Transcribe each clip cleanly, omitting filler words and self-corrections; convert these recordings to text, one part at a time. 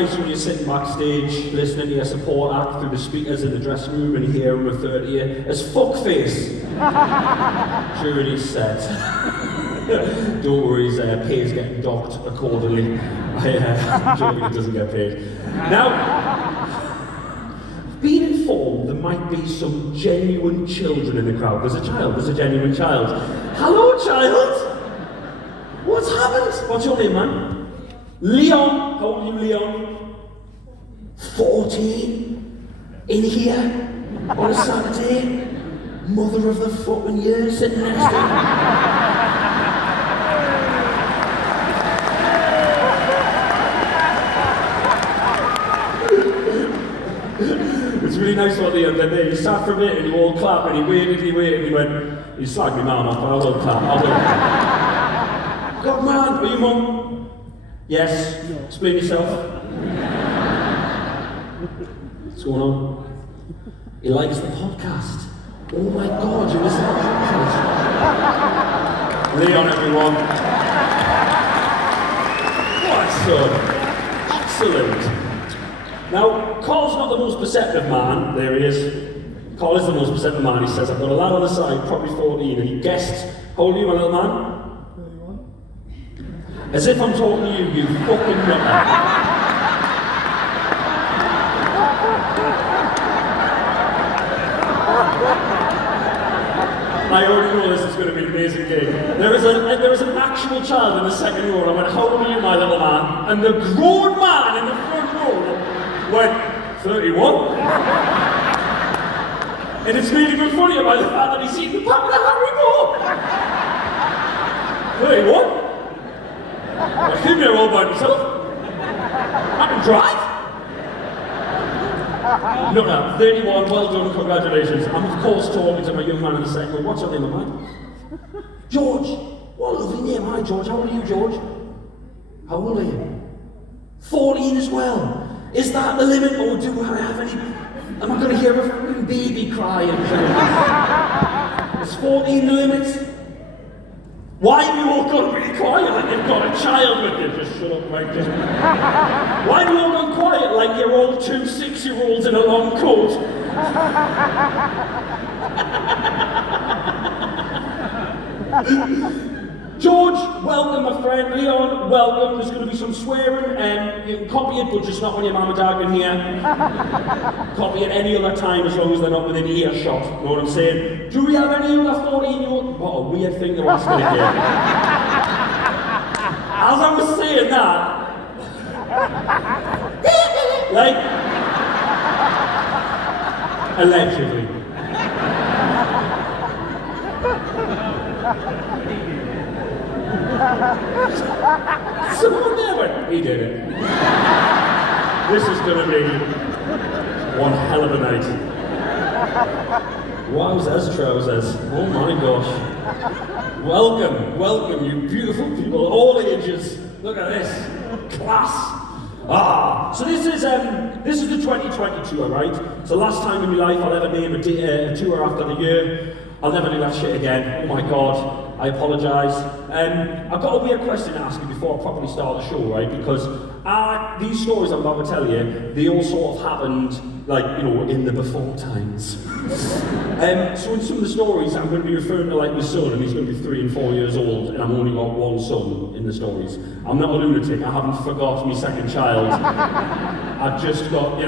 nice when you're sitting backstage listening to your support act through the speakers in the dressing room and you hear him refer to you as fuckface during his set. Don't worry, his pay is getting docked accordingly. I'm joking, it doesn't get paid. Now, being informed there might be some genuine children in the crowd. There's a genuine child. Hello, child! What's happened? What's your name, man? Leon. How old are you, Leon? 14? In here? On a Saturday? Mother of the fucking year sitting next to you. It's really nice what Leon did there. He sat for a bit and he all clapped and he waited, and he went, he slagged me mum off, but I will clap, I will. God man, are you mum? Yes. No. Explain yourself. What's going on? He likes the podcast. Oh my God, you listen to the podcast. Leon, everyone. What son? Excellent. Now, Carl's not the most perceptive man. There he is. Carl is the most perceptive man. He says, I've got a lad on the side, probably 14, and he guessed. How old are you, my little man? 31. As if I'm talking to you, you fucking nutter. I already know this is going to be an amazing game. There is an actual child in the second row, and I went, how old are you, my little man? And the grown man in the front row went, 31. And it's made even funnier by the fact that he's eating the packet of Harry Potter. 31? I think they're all by himself. I can drive. No, 31, well done, congratulations. I'm of course talking to my young man in the second row. What's your name, man? George. What a lovely name. Hi, George. How old are you, George? How old are you? 14 as well. Is that the limit, or do I have any... Am I going to hear a fucking baby crying? Is 14 the limit? Why have you all gone really quiet like you've got a child with you? Just shut up, mate. Why have you all gone quiet like you're all two 6-year-olds in a long coat? George, welcome my friend. Leon, welcome. There's going to be some swearing. You can copy it, but just not when your mum and dad can hear. Copy it any other time as long as they're not within earshot. Know what I'm saying? Do we have any other 14-year-old? What a weird thing to ask me here. As I was saying that, like, allegedly. Someone there went, he did it. This is going to be one hell of a night. Wowzers, trousers. Oh my gosh. Welcome, you beautiful people, all ages. Look at this. Class. So this is the 2020 tour, right? It's the last time in my life I'll ever name a tour after the year. I'll never do that shit again. Oh my God. I apologise. I've got a weird question to ask you before I properly start the show, right? Because these stories I'm about to tell you, they all sort of happened, like, you know, in the before times. So in some of the stories, I'm going to be referring to, like, my son, and he's going to be 3 and 4 years old, and I've only got one son in the stories. I'm not a lunatic. I haven't forgot my second child. I've just got, it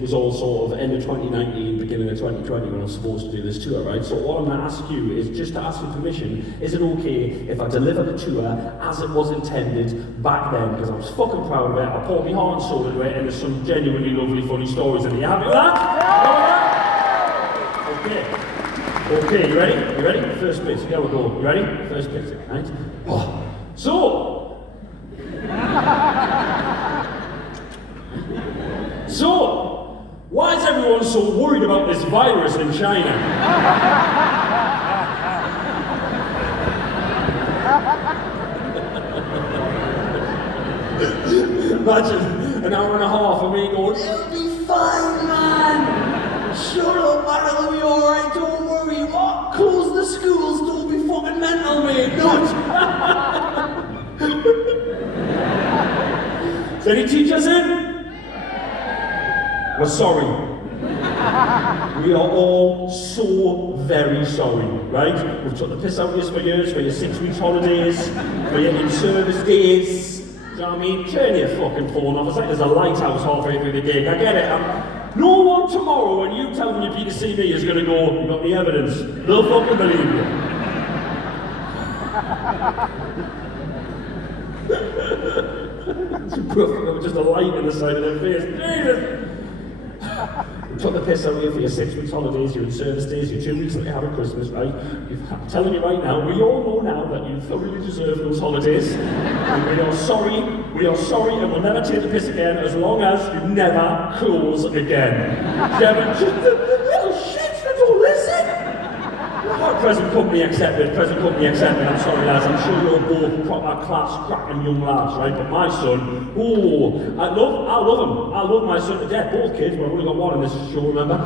was all sort of end of 2019, beginning of 2020 when I was supposed to do this tour, right? So all I'm going to ask you is just to ask for permission. Is it okay if I deliver the tour as it was intended back then? Because I was fucking proud of it. I poured my heart and soul into it, and there's some genuinely lovely, funny stories. And are you happy with that? Okay, you ready? You ready? First bit. Here we go. You ready? First bit, right? So, why is everyone so worried about this virus in China? Imagine an hour and a half of me going, it'll be fine, man! Shut up, man, it'll be alright, don't worry. What? Close the schools, don't be fucking mental, mate, not! So Any teachers in? We're sorry. We are all so very sorry, right? We've took the piss out of you for years, for your 6 weeks holidays, for your in-service days. Do you know what I mean? Turn your fucking phone off. It's like there's a lighthouse halfway through the gig. I get it. No one tomorrow, when you tell them you're to see me, is going to go, you got the evidence. They'll fucking believe you. Just a light in the side of their face. Jesus! We took the piss out of you for your 6 weeks holidays, your in-service days, your 2 weeks that you have at Christmas, right? I'm telling you right now, we all know now that you thoroughly deserve those holidays. And we are sorry, and we'll never take the piss again as long as you never close again. Just the little shits that don't listen! Oh, present company accepted, I'm sorry lads, I'm sure you're both proper class cracking young lads, right? But my son, I love him. I love my son to death, both kids, but I've only got one in this show, remember?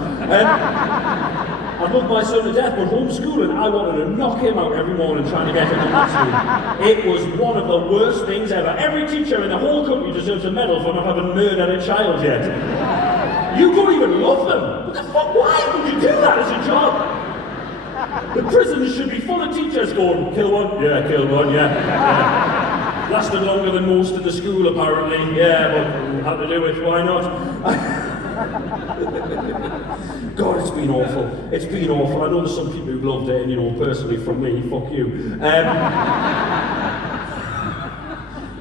I love my son to death, but homeschooling, I wanted to knock him out every morning trying to get him to maths. It was one of the worst things ever. Every teacher in the whole country deserves a medal for not having murdered a child yet. You don't even love them. What the fuck, why would you do that as a job? The prisons should be full of teachers going, kill one? Yeah, kill one, yeah. Lasted longer than most in the school, apparently. Yeah, but we had to do it, why not? God, it's been awful. It's been awful. I know there's some people who've loved it, and you know, personally from me, fuck you.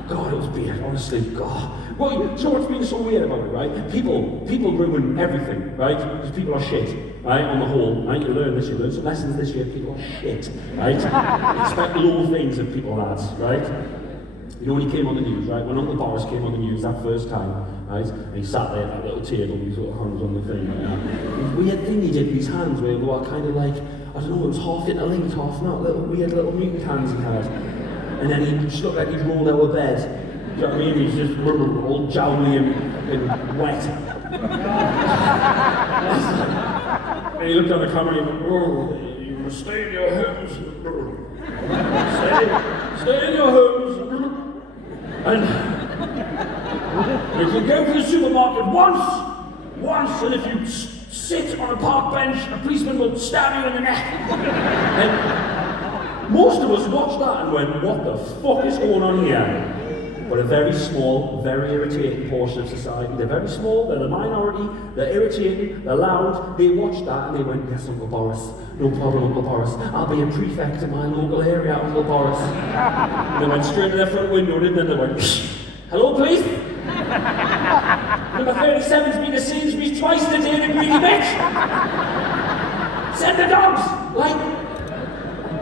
God, it was weird, honestly, God. Well, you know what's been so weird about it, right? People ruin everything, right? Because people are shit, right? On the whole, right? You learn some lessons this year, people are shit, right? Expect low things of people, lads, right? You know when he came on the news, right? When Uncle Boris came on the news that first time, right? And he sat there at that little table with his little hands on the thing, right? This weird thing he did with his hands where they were kind of like, I don't know, it was half interlinked, half not, weird little mutant hands he had. And then he just looked like he'd rolled out of bed. Do you know what I mean? He's just all jowly and wet. And he looked on the camera and he went, oh, you must stay in your homes. Stay in your homes. And you can go to the supermarket once, and if you sit on a park bench, a policeman will stab you in the neck. And most of us watched that and went, what the fuck is going on here? But a very small, very irritating portion of society. They're very small, they're the minority, they're irritating, they're loud. They watched that and they went, yes, Uncle Boris, no problem, Uncle Boris. I'll be a prefect in my local area, Uncle Boris. And they went straight to their front window, didn't they? And they went, hello, police? Number 37's been to Sainsbury's twice today, the greedy bitch! Send the dogs! Like,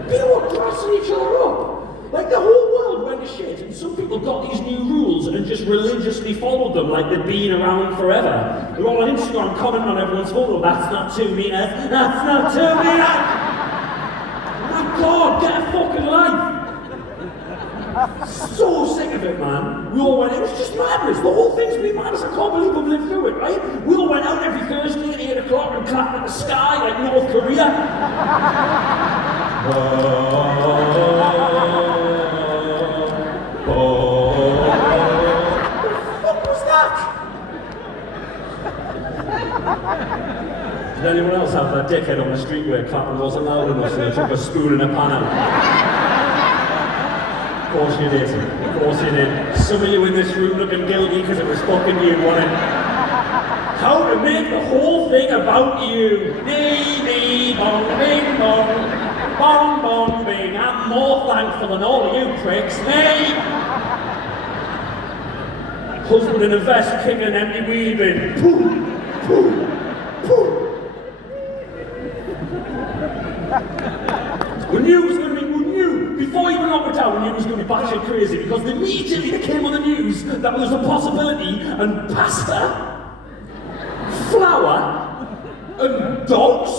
people were crossing each other up. Like the whole world went to shit, and some people got these new rules and just religiously followed them like they'd been around forever. They're all on Instagram commenting on everyone's photo, that's not 2 meters, that's not 2 meters! My God, get a fucking life! So sick of it, man. We all went, it was just madness. The whole thing's been madness. I can't believe we've lived through it, right? We all went out every Thursday at 8 o'clock and clapped at the sky like North Korea. Did anyone else have that dickhead on the street where clapping wasn't loud enough so they took a spoon and a pan out? Of course you did. Of course you did. Some of you in this room looking guilty because it was fucking you, wasn't it? How to make the whole thing about you. Dee dee bong bing bong. Bong bong bing. I'm more thankful than all of you pricks. Me! Husband in a vest kicking an empty weed bin. Pooh! Pooh! Pooh! We knew it was going to be, before even lockdown, we knew it was going to be batshit crazy because immediately it came on the news that there was a possibility and pasta, flour, and dogs,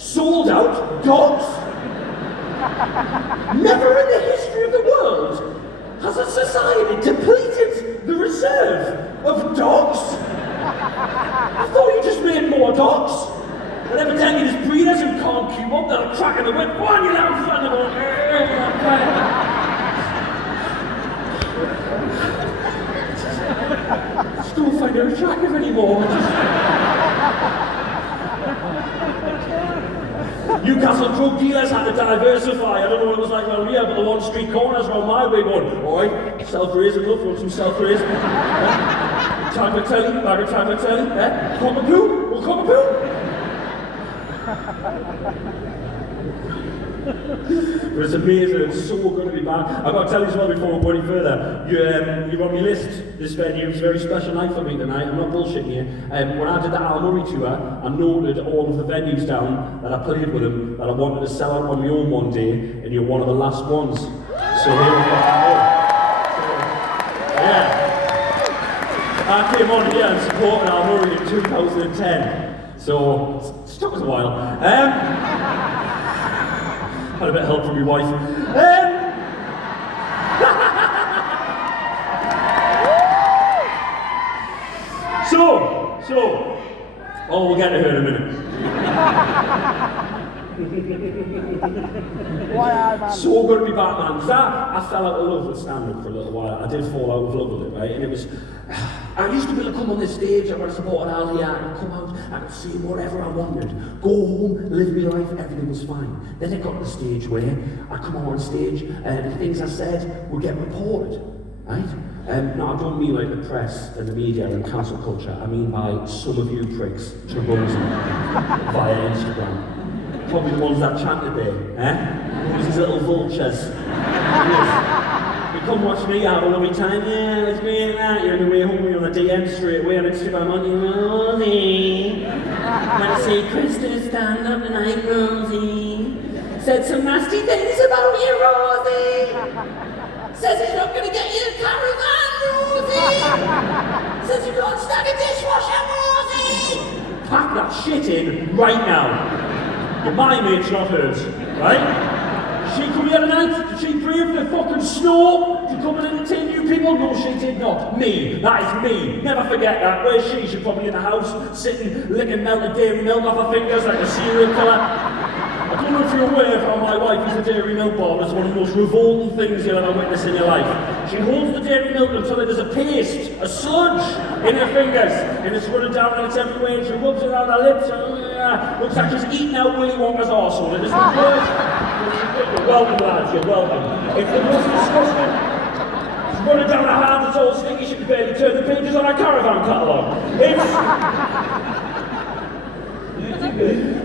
sold out dogs. Never in the history of the world has a society depleted the reserve of dogs. I thought you just made more dogs. But evidently there's breeders who can't keep up, they're cracking the whip. Go on, you little thunderbolt! you're attractive anymore. Newcastle drug dealers had to diversify. I don't know what it was like around here, but the one street corners around my way going, alright, self-raising, look, want some self-raising. Tagliatelle, bag of tagliatelle, cockapoo, well, cockapoo. But it's amazing, it's so good to be back. I've got to tell you as well before we go any further. You're on my list, this venue. It's a very special night for me tonight. I'm not bullshitting you. When I did the Al Murray tour, I noted all of the venues down that I played with him that I wanted to sell out on my own one day, and you're one of the last ones. So here we go. Yeah. I came on here and supported Al Murray in 2010. So, it took us a while. Had a bit of help from my wife. Oh, we'll get to her in a minute. So good to be back, man. Because I fell out of love with stand-up for a little while. I did fall out of love with it, right? And it was... I used to be able to come on this stage, I would have supported Al here, I could come out, I could say whatever I wanted. Go home, live my life, everything was fine. Then it got to the stage where I'd come on stage and the things I said would get reported, right? Now, I don't mean like the press and the media and cancel culture, I mean by some of you pricks to Rosie via Instagram. Probably the ones that chant today, These little vultures. You come watch me have a lovely time, yeah, it's great, that. You're on your way home, you're on the DM straight away on Instagram, aren't you? Rosie. Want to see Krista stand up tonight, Rosie. Said some nasty things about you, Rosie. Says he's not going to get you a caravan, Rosie. Says you can't stack a dishwasher, Rosie. Pack that shit in right now. You're my mate, not hers, right? She come here tonight? Did she brave the fucking snow to come and entertain you people? No, she did not. Me. That is me. Never forget that. Where's she? She's probably in the house, sitting, licking melted dairy milk off her fingers like a serial killer. I don't know if you're aware of how my wife is a dairy milk bar. It's one of the most revolting things you'll ever witness in your life. She holds the dairy milk until there's a paste, a sludge in her fingers, and it's running down and it's everywhere, and she rubs it around her lips, and looks like she's eating out Willy Wonka's arsehole. It is the worst. You're welcome, lads, you're welcome. It's the most disgusting. She's running down her hands, it's all stinky, she can barely turn the pages on her caravan catalogue.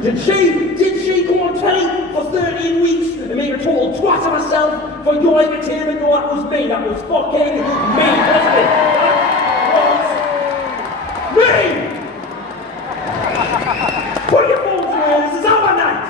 Did she go on telly for 13 weeks and make a total twat of herself for your entertainment? No, that was me. That was fucking me, wasn't it? That was me! Put your phones away, this is our night!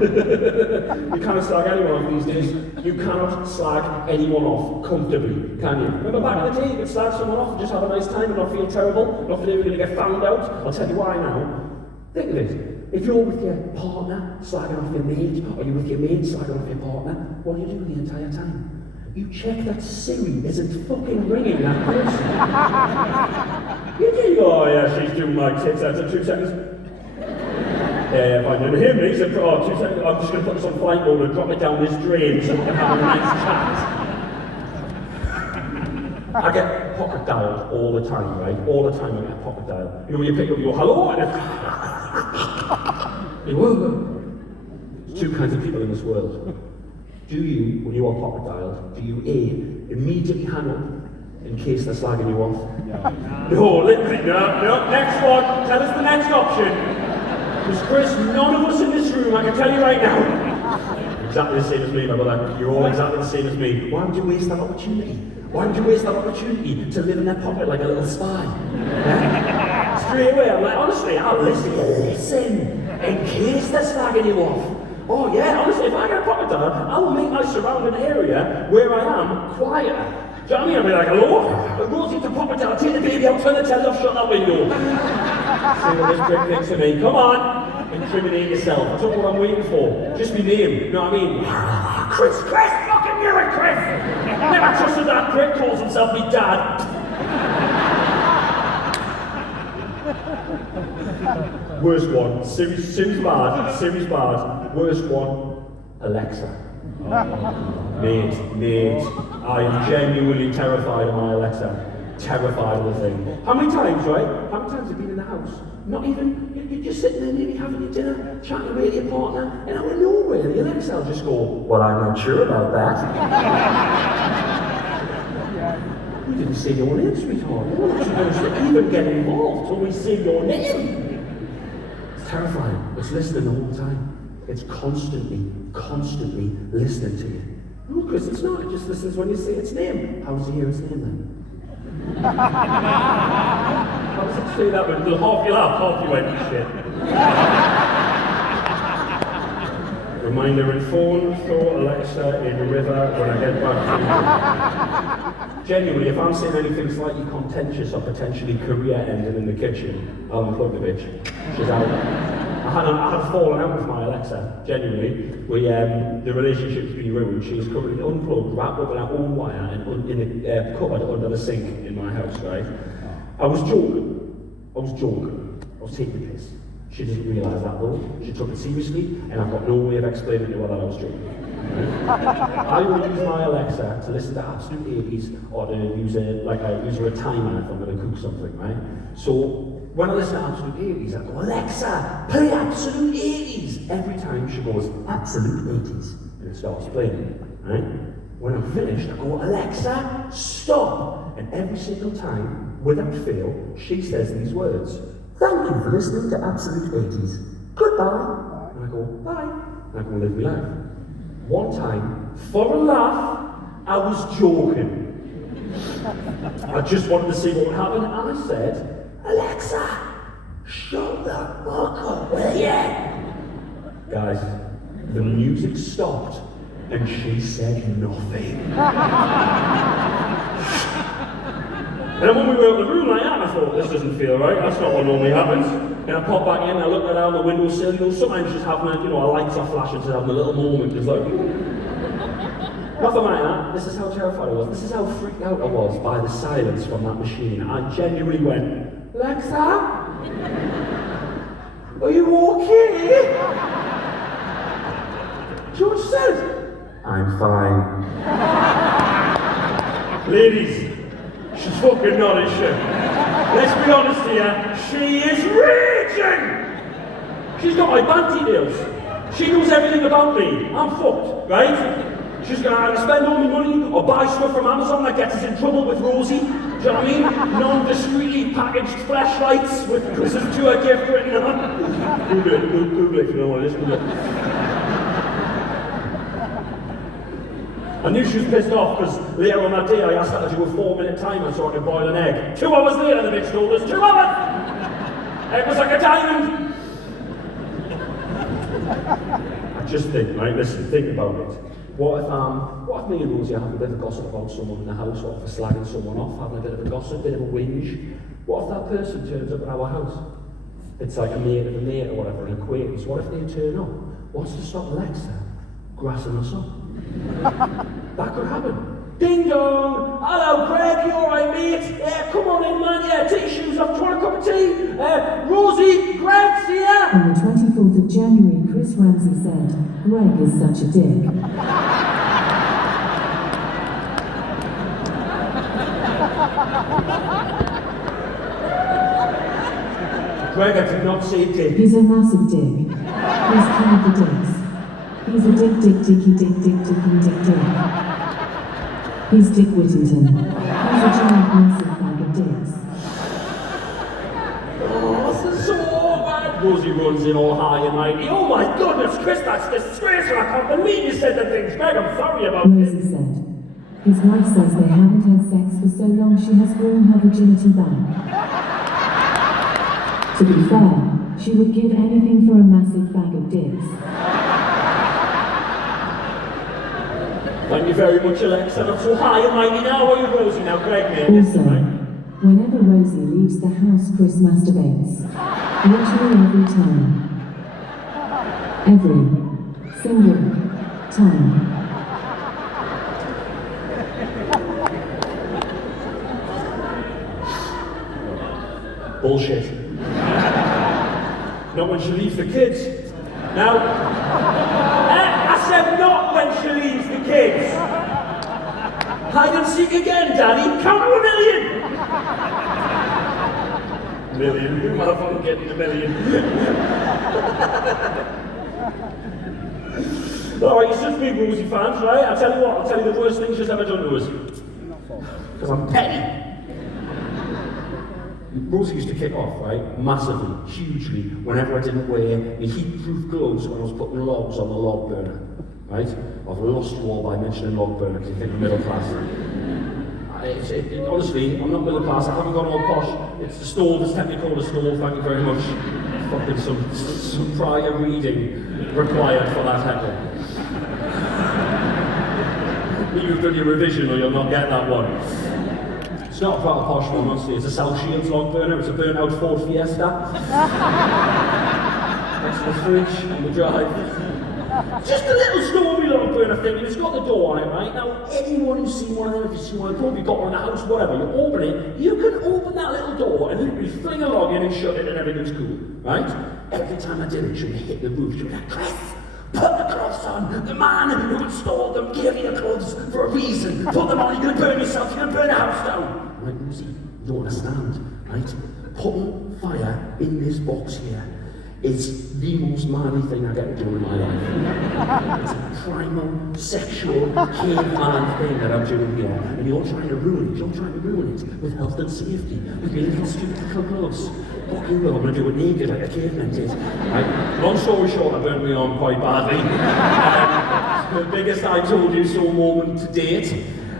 You can't slag anyone off these days. You cannot slag anyone off comfortably, can you? Remember back in the day, you could slag someone off and just have a nice time and not feel terrible, not feel you're going to get found out. I'll tell you why now. Think of it. If you're with your partner, slagging off your mate, or you're with your mate, slagging off your partner, what do you do the entire time? You check that Siri isn't fucking ringing that person. You do go, oh yeah, she's doing my tits after 2 seconds. Yeah, if I didn't hear me, he said, oh, 2 seconds, I'm just going to put this on flight mode and drop it down this drain so we can have a nice chat. I get pocket dialed all the time, right? All the time I get pocket dialed. You know, when you pick up, you go, hello, and you go, whoa. There's 2 kinds of people in this world. Do you, when you are pocket dialed, do you A, immediately hang up in case they're slagging you off? No, literally, no, next one, tell us the next option. Because Chris, none of us in this room, I can tell you right now, exactly the same as me, my brother. You're all exactly the same as me. Why would you waste that opportunity? Why would you waste that opportunity to live in their pocket like a little spy? Yeah? Straight away, I'm like, honestly, I'll listen, in case they're slagging you off. Oh yeah, honestly, if I get a pocket dial, I'll make my surrounding area where I am quieter. Do you know what I mean? I'll be like, hello? Rosie to pocket dial, take the baby out, turn the telly off, shut that window. See what this prick thinks of me. Come on! Incriminate yourself. That's not what I'm waiting for. Just be name. You know what I mean? Chris, fucking knew it, Chris! Never trusted that prick, calls himself me dad. Worst one. Siri's bad. Worst one. Alexa. Mate. I am genuinely terrified of my Alexa. terrified of the thing. How many times, right? How many times have you been in the house? Not even, you're just sitting there nearly having your dinner, chatting away to your partner, and out of nowhere, the Alexa will just go, well, I'm not sure about that. You didn't say your name, sweetheart. You're not supposed to even get involved till we say your name. It's terrifying. It's listening the whole time. It's constantly listening to you. No, Chris, it's not. It just listens when you say its name. How does it hear its name then? How does it say that when half you laugh, half you went, shit. Reminder in phone, throw Alexa in the river when I get back. Genuinely, if I'm saying anything slightly contentious or potentially career-ending in the kitchen, I'll unplug the bitch. She's out. I had fallen out with my Alexa, genuinely. The relationship's been ruined. She's currently unplugged, wrapped up in her own wire and in the cupboard under the sink in my house, right? I was joking. I was taking the piss. She didn't realise that though. She took it seriously, and I've got no way of explaining to her that I was joking. Right? I will use my Alexa to listen to Absolute 80s or to use her a timer if I'm going to cook something, right? So when I listen to Absolute 80s, I go, Alexa, play Absolute 80s! Every time she goes, Absolute 80s, and it starts playing, right? When I'm finished, I go, Alexa, stop! And every single time, without fail, she says these words. Thank you for listening to Absolute 80s. Goodbye. And I go, bye. And I go live my life. One time, for a laugh, I was joking. I just wanted to see what would happen, and I said, Alexa, shut the fuck up, will ya? Guys, the music stopped, and she said nothing. And then when we were out of the room like that, I thought, this doesn't feel right, that's not what normally happens. And I pop back in, I look around the windowsill, sometimes just having a lights are flashing, so having a little moment, just like, nothing like that. This is how terrified I was. This is how freaked out I was by the silence from that machine. I genuinely went, Alexa? Are you okay? George said, I'm fine. Ladies, she's fucking not, is she? Let's be honest here, she is raging! She's got my bank details. She knows everything about me. I'm fucked, right? She's gonna either spend all my money or buy stuff from Amazon that gets us in trouble with Rosie. Do you know what I mean? Non-discreetly packaged flashlights with Christmas to a gift written on. Google it if you know what it is. Google it. I knew she was pissed off because later on that day I asked her to do a 4-minute timer so I could boil an egg. 2 hours later the bitch told us, 2 hours! It was like a diamond! I just think, right, listen, think about it. What if me and Rosie are having a bit of gossip about someone in the house, or if we're slagging someone off, having a bit of a gossip, bit of a whinge? What if that person turns up at our house? It's like a mate of a mate or whatever, an acquaintance. What if they turn up? What's to stop Alexa grassing us up? That could happen. Ding dong! Hello Greg, you alright mate? Yeah, come on in man, yeah, take your shoes off, do you want a cup of tea? Rosie, Greg's here! On the 24th of January, Chris Ramsey said, Greg is such a dick. Greg, I did not say dick. He's a massive dick. He's king of the dicks. He's a dicky dick. He's Dick Whittington. He's a giant massive bag of dicks. Oh, this is so bad. Rosie runs in all high and mighty. Oh my goodness, Chris, that's disgraceful. I can't believe you said the things. Greg, I'm sorry about this. Rosie said, his wife says they haven't had sex for so long she has grown her virginity back. To be fair, she would give anything for a massive bag of dicks. Thank you very much, Alexa. Not so high and mighty now, are you, Rosie? Now, Greg, man. Also, whenever Rosie leaves the house, Chris masturbates. Literally every time. Every single time. Bullshit. Not when she leaves the kids. Now, I said not when she leaves the kids. Hide and seek again, Daddy. Count to 1,000,000. Million. Who motherfucking getting a million? Alright, it's just big Rosie fans, right? I'll tell you what, I'll tell you the worst thing she's ever done to us. Because I'm petty. Rosie used to kick off, right? Massively, hugely, whenever I didn't wear my heat-proof gloves when I was putting logs on the log burner, right? I've lost you all by mentioning log burner because you think I'm middle class. Honestly, I'm not middle class, I haven't got all posh. It's the stove, it's technically called a stove, thank you very much. Fucking some prior reading required for that heckle. You've done your revision or you'll not get that one. It's not a proper posh one, honestly. It's a South Shields log burner. It's a burnt out Ford Fiesta. Next to the fridge on the drive. Just a little stormy log burner thing, and it's got the door on it, right? Now, anyone who's seen one of them, if you've seen one, probably got one in the house, whatever, you open it, you can open that little door and literally fling a log in and shut it and everything's cool, right? Every time I did it, she would hit the roof. She would be like, Chris, put the gloves on. The man who installed them gave you the gloves for a reason. Put them on, you're going to burn yourself, you're going to burn the house down. Right, Rosie, you don't understand, right? Putting fire in this box here is the most manly thing I get to do in my life. It's a primal, sexual, caveman thing that I'm doing here. And you're trying to ruin it. You're trying to ruin it with health and safety, with your little stupid little gloves. Fucking well, I'm going to do it naked like a caveman did. Right? Long story short, I burned my arm quite badly. The biggest I told you so moment to date.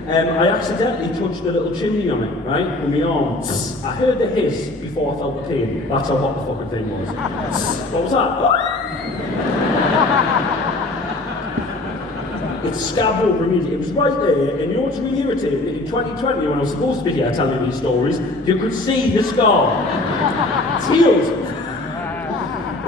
I accidentally touched the little chimney on it, right, with my arm. I heard the hiss before I felt the pain. That's how hot the fucking thing was. What was that? It scabbed over immediately. It was right there, and you know what's really irritating? In 2020, when I was supposed to be here telling these stories, you could see the scar. It's healed.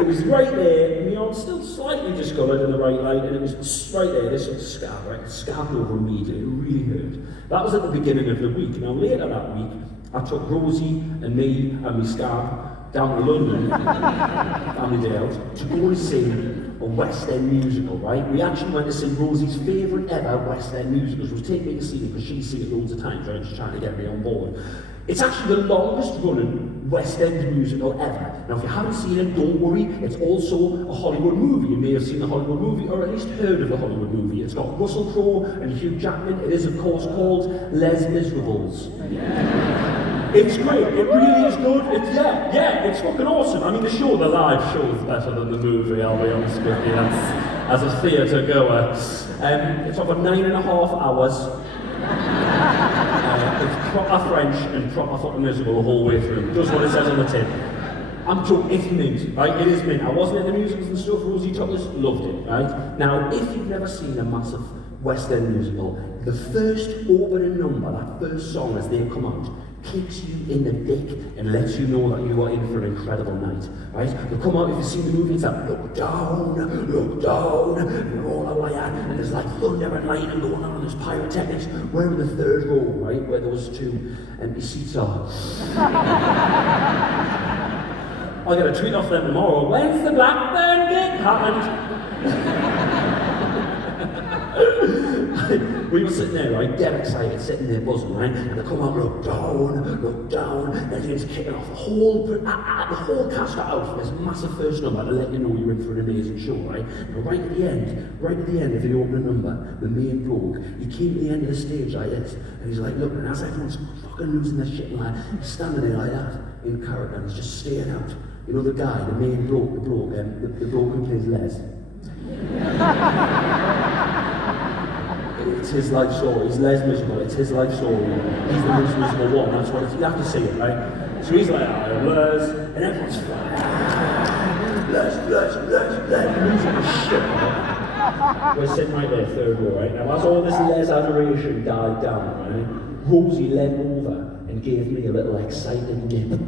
It was right there, my arm still slightly discoloured in the right light, and it was right there, this little scab, right? It scabbed over immediately, it really hurt. That was at the beginning of the week. Now later that week, I took Rosie and me and my scab down to London, family day out, to go and see a West End musical, right? We actually went to see Rosie's favourite ever West End musical. She was taking me to see it because she'd seen it loads of times, right? She's trying to get me on board. It's actually the longest running West End musical ever. Now, if you haven't seen it, don't worry. It's also a Hollywood movie. You may have seen the Hollywood movie, or at least heard of the Hollywood movie. It's got Russell Crowe and Hugh Jackman. It is, of course, called Les Miserables. It's great. It really is good. It's fucking awesome. I mean, the live show is better than the movie, I'll be honest with you, as a theatre goer. It's over 9.5 hours. It's proper French and proper fucking miserable the whole way through. Just what it says on the tin. I'm joking, it's mint, right? It is mint. I wasn't in the musicals and stuff, Rosie took us, loved it, right? Now, if you've never seen a massive West End musical, the first opening number, that first song as they come out, kicks you in the dick and lets you know that you are in for an incredible night, right? They come out, if you've seen the movie, it's like, look down, and you're all a wire, and there's like thunder and lightning going on, and there's pyrotechnics. We're in the third row, right, where those two empty seats are. I'll get a tweet off them tomorrow. When's the Blackburn gig happened? We were sitting there, right, dead excited, sitting there buzzing, right, and they come out, look down, and it's kicking off. The whole cast are out for this massive first number to let you know you're in for an amazing show, right? But right at the end of the opening number, the main bloke, he came to the end of the stage like this, and he's like, look, and as everyone's fucking losing their shit, like, he's standing there like that, in character, and he's just staring out. You know the guy, the main bloke, the bloke who plays Les. It's his life story. He's Les miserable. It's his life story. He's the most miserable one. That's what it's, you have to see it, right? So he's like, Les, and everyone's like, Les, losing his shit, right? We're sitting right there, third row, right? Now, as all this Les adoration died down, right, Rosie leaned over and gave me a little excited nip.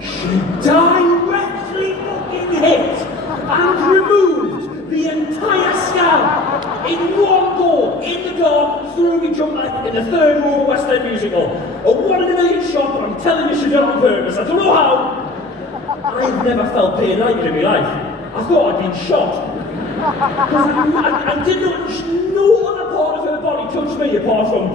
She directly fucking hit and removed the entire scab in one go, in the door, through me jump like in the third row of a West End musical. A 1 in a million shot, but I'm telling you she did it on purpose. I don't know how. I've never felt pain like it in my life. I thought I'd been shot. Because I didn't know no other part of her body body touched me apart from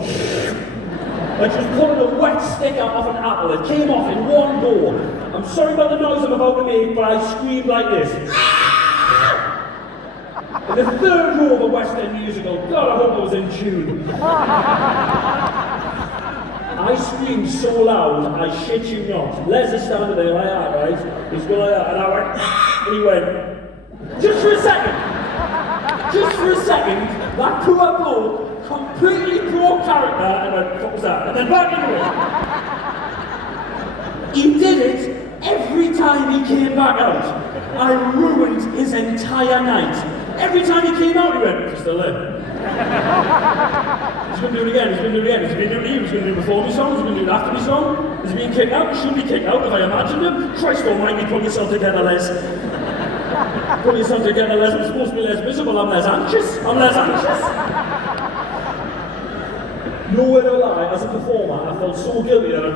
like she was pulling a wet stick out of an apple. It came off in one go. I'm sorry about the noise I'm about to make, but I screamed like this. In the third row of a West End musical. God, I hope I was in tune. I screamed so loud, I shit you not. Les is standing there like that, right? He's going like that, and I went, and he went, just for a second, that poor bloke completely broke character, and I went, what was that? And then back into it. He did it every time he came back out. I ruined his entire night. Every time he came out, he went, he's still there. He's going to do it again, he's going to do it again. He's going to do it again, he's going to do it before me song, he's going to do it after me song. Is he being kicked out? He shouldn't be kicked out if I imagined him. Christ almighty, pull yourself together, Les. Pull yourself together, Les. I'm supposed to be less miserable, I'm less anxious. Nowhere to lie, as a performer, I felt so guilty that I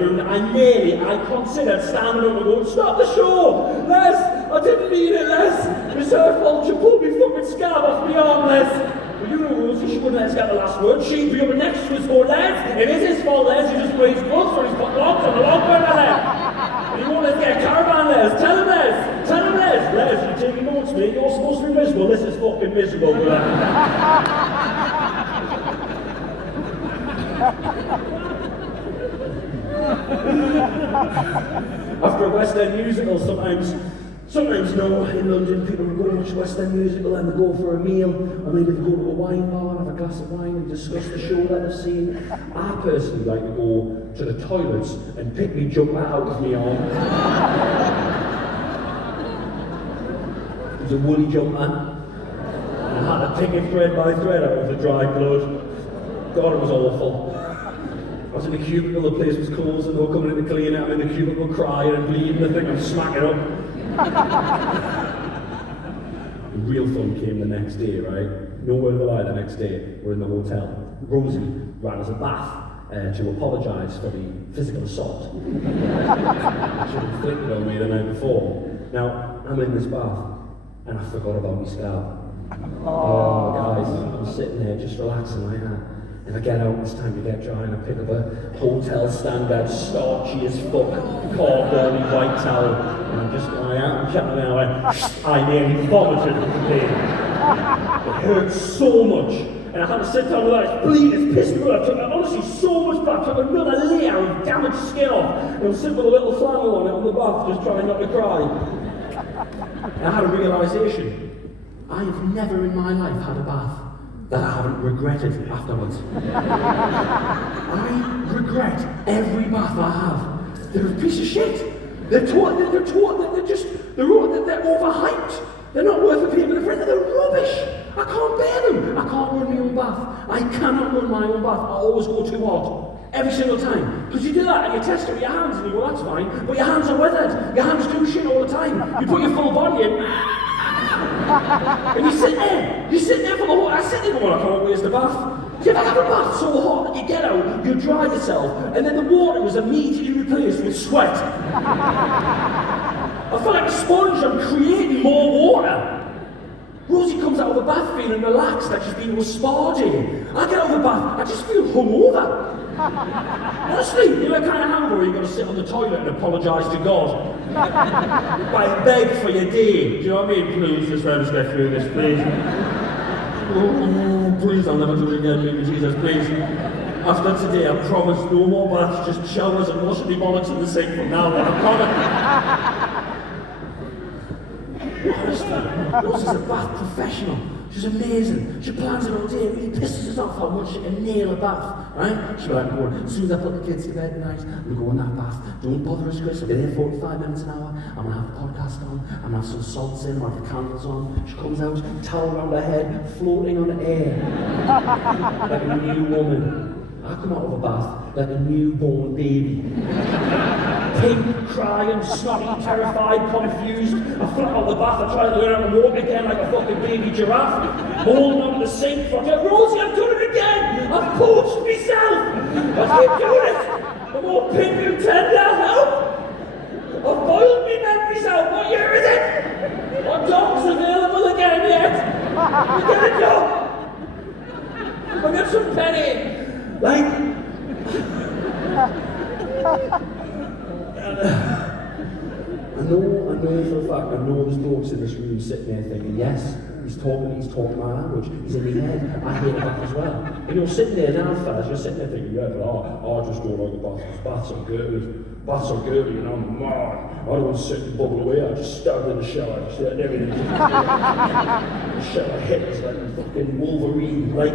considered standing up and going, stop the show! Les! I didn't mean it, Les! It's her fault, she pulled me fucking scab off my arm, Les! But you know Rosie, she wouldn't let us get the last word. She'd be up next to us going, Les! It is his fault, Les! He just raised guns for his logs on the log burner, Les! And he won't let us get a caravan, Les! Tell him, Les! Tell him, Les! Les, you're taking notes, mate. You're supposed to be miserable. This is fucking miserable, Les. After a West End musical, sometimes no, in London people would go and watch a West End musical and they go for a meal, or maybe they go to a wine bar and have a glass of wine and discuss the show that they've seen. I personally like to go to the toilets and pick me jumper out of me arm. It was a woolly jumper, and I had to pick it thread by thread out of the dried blood. God, it was awful. I was in the cubicle, the place was closed, and they were coming in to clean it. I'm in the cubicle crying and bleeding the thing and smacking up. The real fun came the next day, right? Nowhere to lie, the next day, we're in the hotel. Rosie ran us a bath to apologise for the physical assault. She had inflicted on me the night before. Now, I'm in this bath, and I forgot about my scalp. Oh, guys, I'm sitting there just relaxing like that. And I get out, it's time to get dry, and I pick up a hotel standard, starchy as fuck, cardboardy white towel, and I'm just going out and chatting and I nearly vomited with the pain. It hurt so much, and I had to sit down with that, it's bleeding, it's pissed me off. I took honestly so much back, took another layer of damaged skin off, and I'm sitting with a little flannel on it on the bath, just trying not to cry. And I had a realisation. I have never in my life had a bath that I haven't regretted afterwards. I regret every bath I have. They're a piece of shit. They're overhyped. They're not worth the paper they're printed. They're rubbish. I can't bear them. I can't run my own bath. I cannot run my own bath. I always go too hard. Every single time. Because you do that and you test it with your hands and you go, that's fine. But your hands are withered. Your hands do shit all the time. You put your full body in. And you sit there for the whole, I sit there going, I can't waste the bath. You ever have a bath so hot that you get out, you dry yourself, and then the water is immediately replaced with sweat. I feel like a sponge, I'm creating more water. Rosie comes out of the bath feeling relaxed, like she's been to a spa day. I get out of the bath, I just feel hungover. Honestly, you know that kind of hangover where you've got to sit on the toilet and apologise to God. Like, beg for your day. Do you know what I mean? Please, just let us get through this, please. Oh, please, I'll never do it again, baby Jesus, please. After today, I promise no more baths, just showers and washing my bollocks in the sink from now on, I promise. Honestly, Rosie's a bath professional. She's amazing. She plans it all day. It really pisses us off how much she can nail a bath, right? She'll be like, oh, as soon as I put the kids to bed tonight, we'll go in that bath. Don't bother us, Chris. I'll be there 45 minutes an hour. I'm going to have the podcast on. I'm going to have some salts in. I'll have the candles on. She comes out, towel around her head, floating on air. Like a new woman. I come out of a bath like a newborn baby. Pink, crying, snotty, terrified, confused. I flip out the bath, I try to learn how to walk again like a fucking baby giraffe. Holding on to the sink, fucking Rosie, I've done it again! I've poached myself! I keep doing it! I'm all pink and tender, help! I've boiled me memories out, what year is it? Are dogs available again yet? We get a dog! I'll get some penny. Like, I know for a fact, I know there's blokes in this room sitting there thinking, yes, he's talking my language, he's in my head, I hate a bath as well. And you're sitting there now, fellas, you're sitting there thinking, yeah, but I just don't like the bath, baths are girly. Baths are girly, and I'm mad. I don't want to sit and bubble away, I just stand in the shower, just let everything just the shower hits like a fucking Wolverine, like.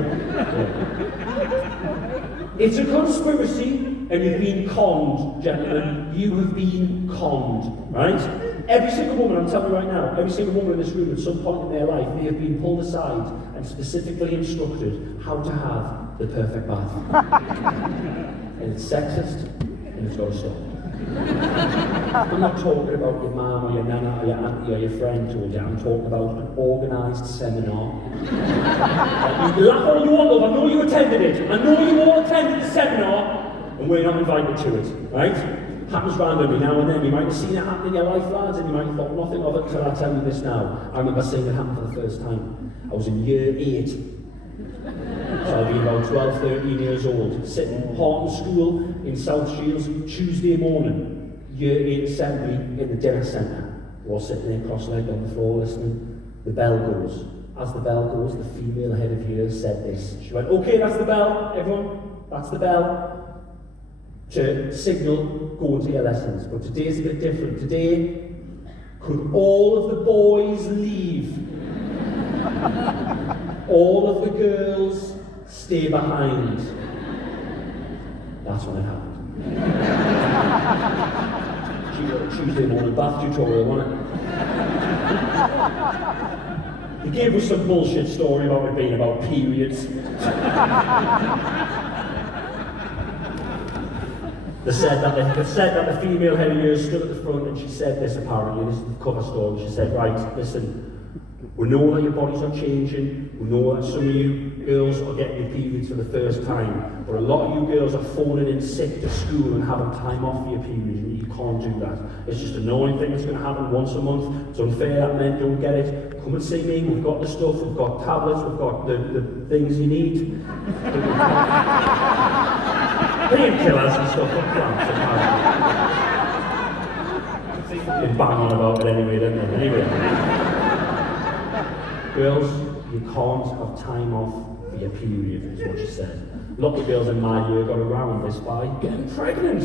It's a conspiracy, and you've been conned, gentlemen. You have been conned, right? Every single woman, I'm telling you right now, every single woman in this room at some point in their life, they have been pulled aside and specifically instructed how to have the perfect bath. And it's sexist, and it's got to stop. I'm not talking about your mum or your nana or your auntie or your friend told you. I'm talking about an organised seminar. You laugh all you want, love. I know you attended it. I know you all attended the seminar, and we're not invited to it, right? Happens randomly now and then. You might have seen it happen in your life, lads, and you might have thought nothing of it until I tell you this now. I remember seeing it happen for the first time. I was in year 8. So I'd be about 12, 13 years old, sitting in Horton School in South Shields, Tuesday morning, year 8 assembly in the dinner centre. We're all sitting there cross-legged on the floor listening. The bell goes. As the bell goes, the female head of year said this. She went, okay, that's the bell, everyone, that's the bell. To signal go into your lessons. But today's a bit different. Today, could all of the boys leave? All of the girls stay behind. That's when it happened. Tuesday morning bath tutorial, wasn't it? He gave us some bullshit story about it being about periods. They said that the female head of year stood at the front and she said this apparently, this is the cover story, she said, right, listen, we know that your bodies are changing, we know that some of you girls are getting your periods for the first time, but a lot of you girls are phoning in sick to school and having time off for your periods, and you can't do that. It's just an annoying thing that's going to happen once a month. It's unfair that men don't get it. Come and see me, we've got the stuff, we've got tablets, we've got the things you need. Painkillers and stuff like that. You bang on about it anyway, don't you? Anyway. Girls, you can't have time off for your period, is what she said. A lot of girls in my year got around this by getting pregnant.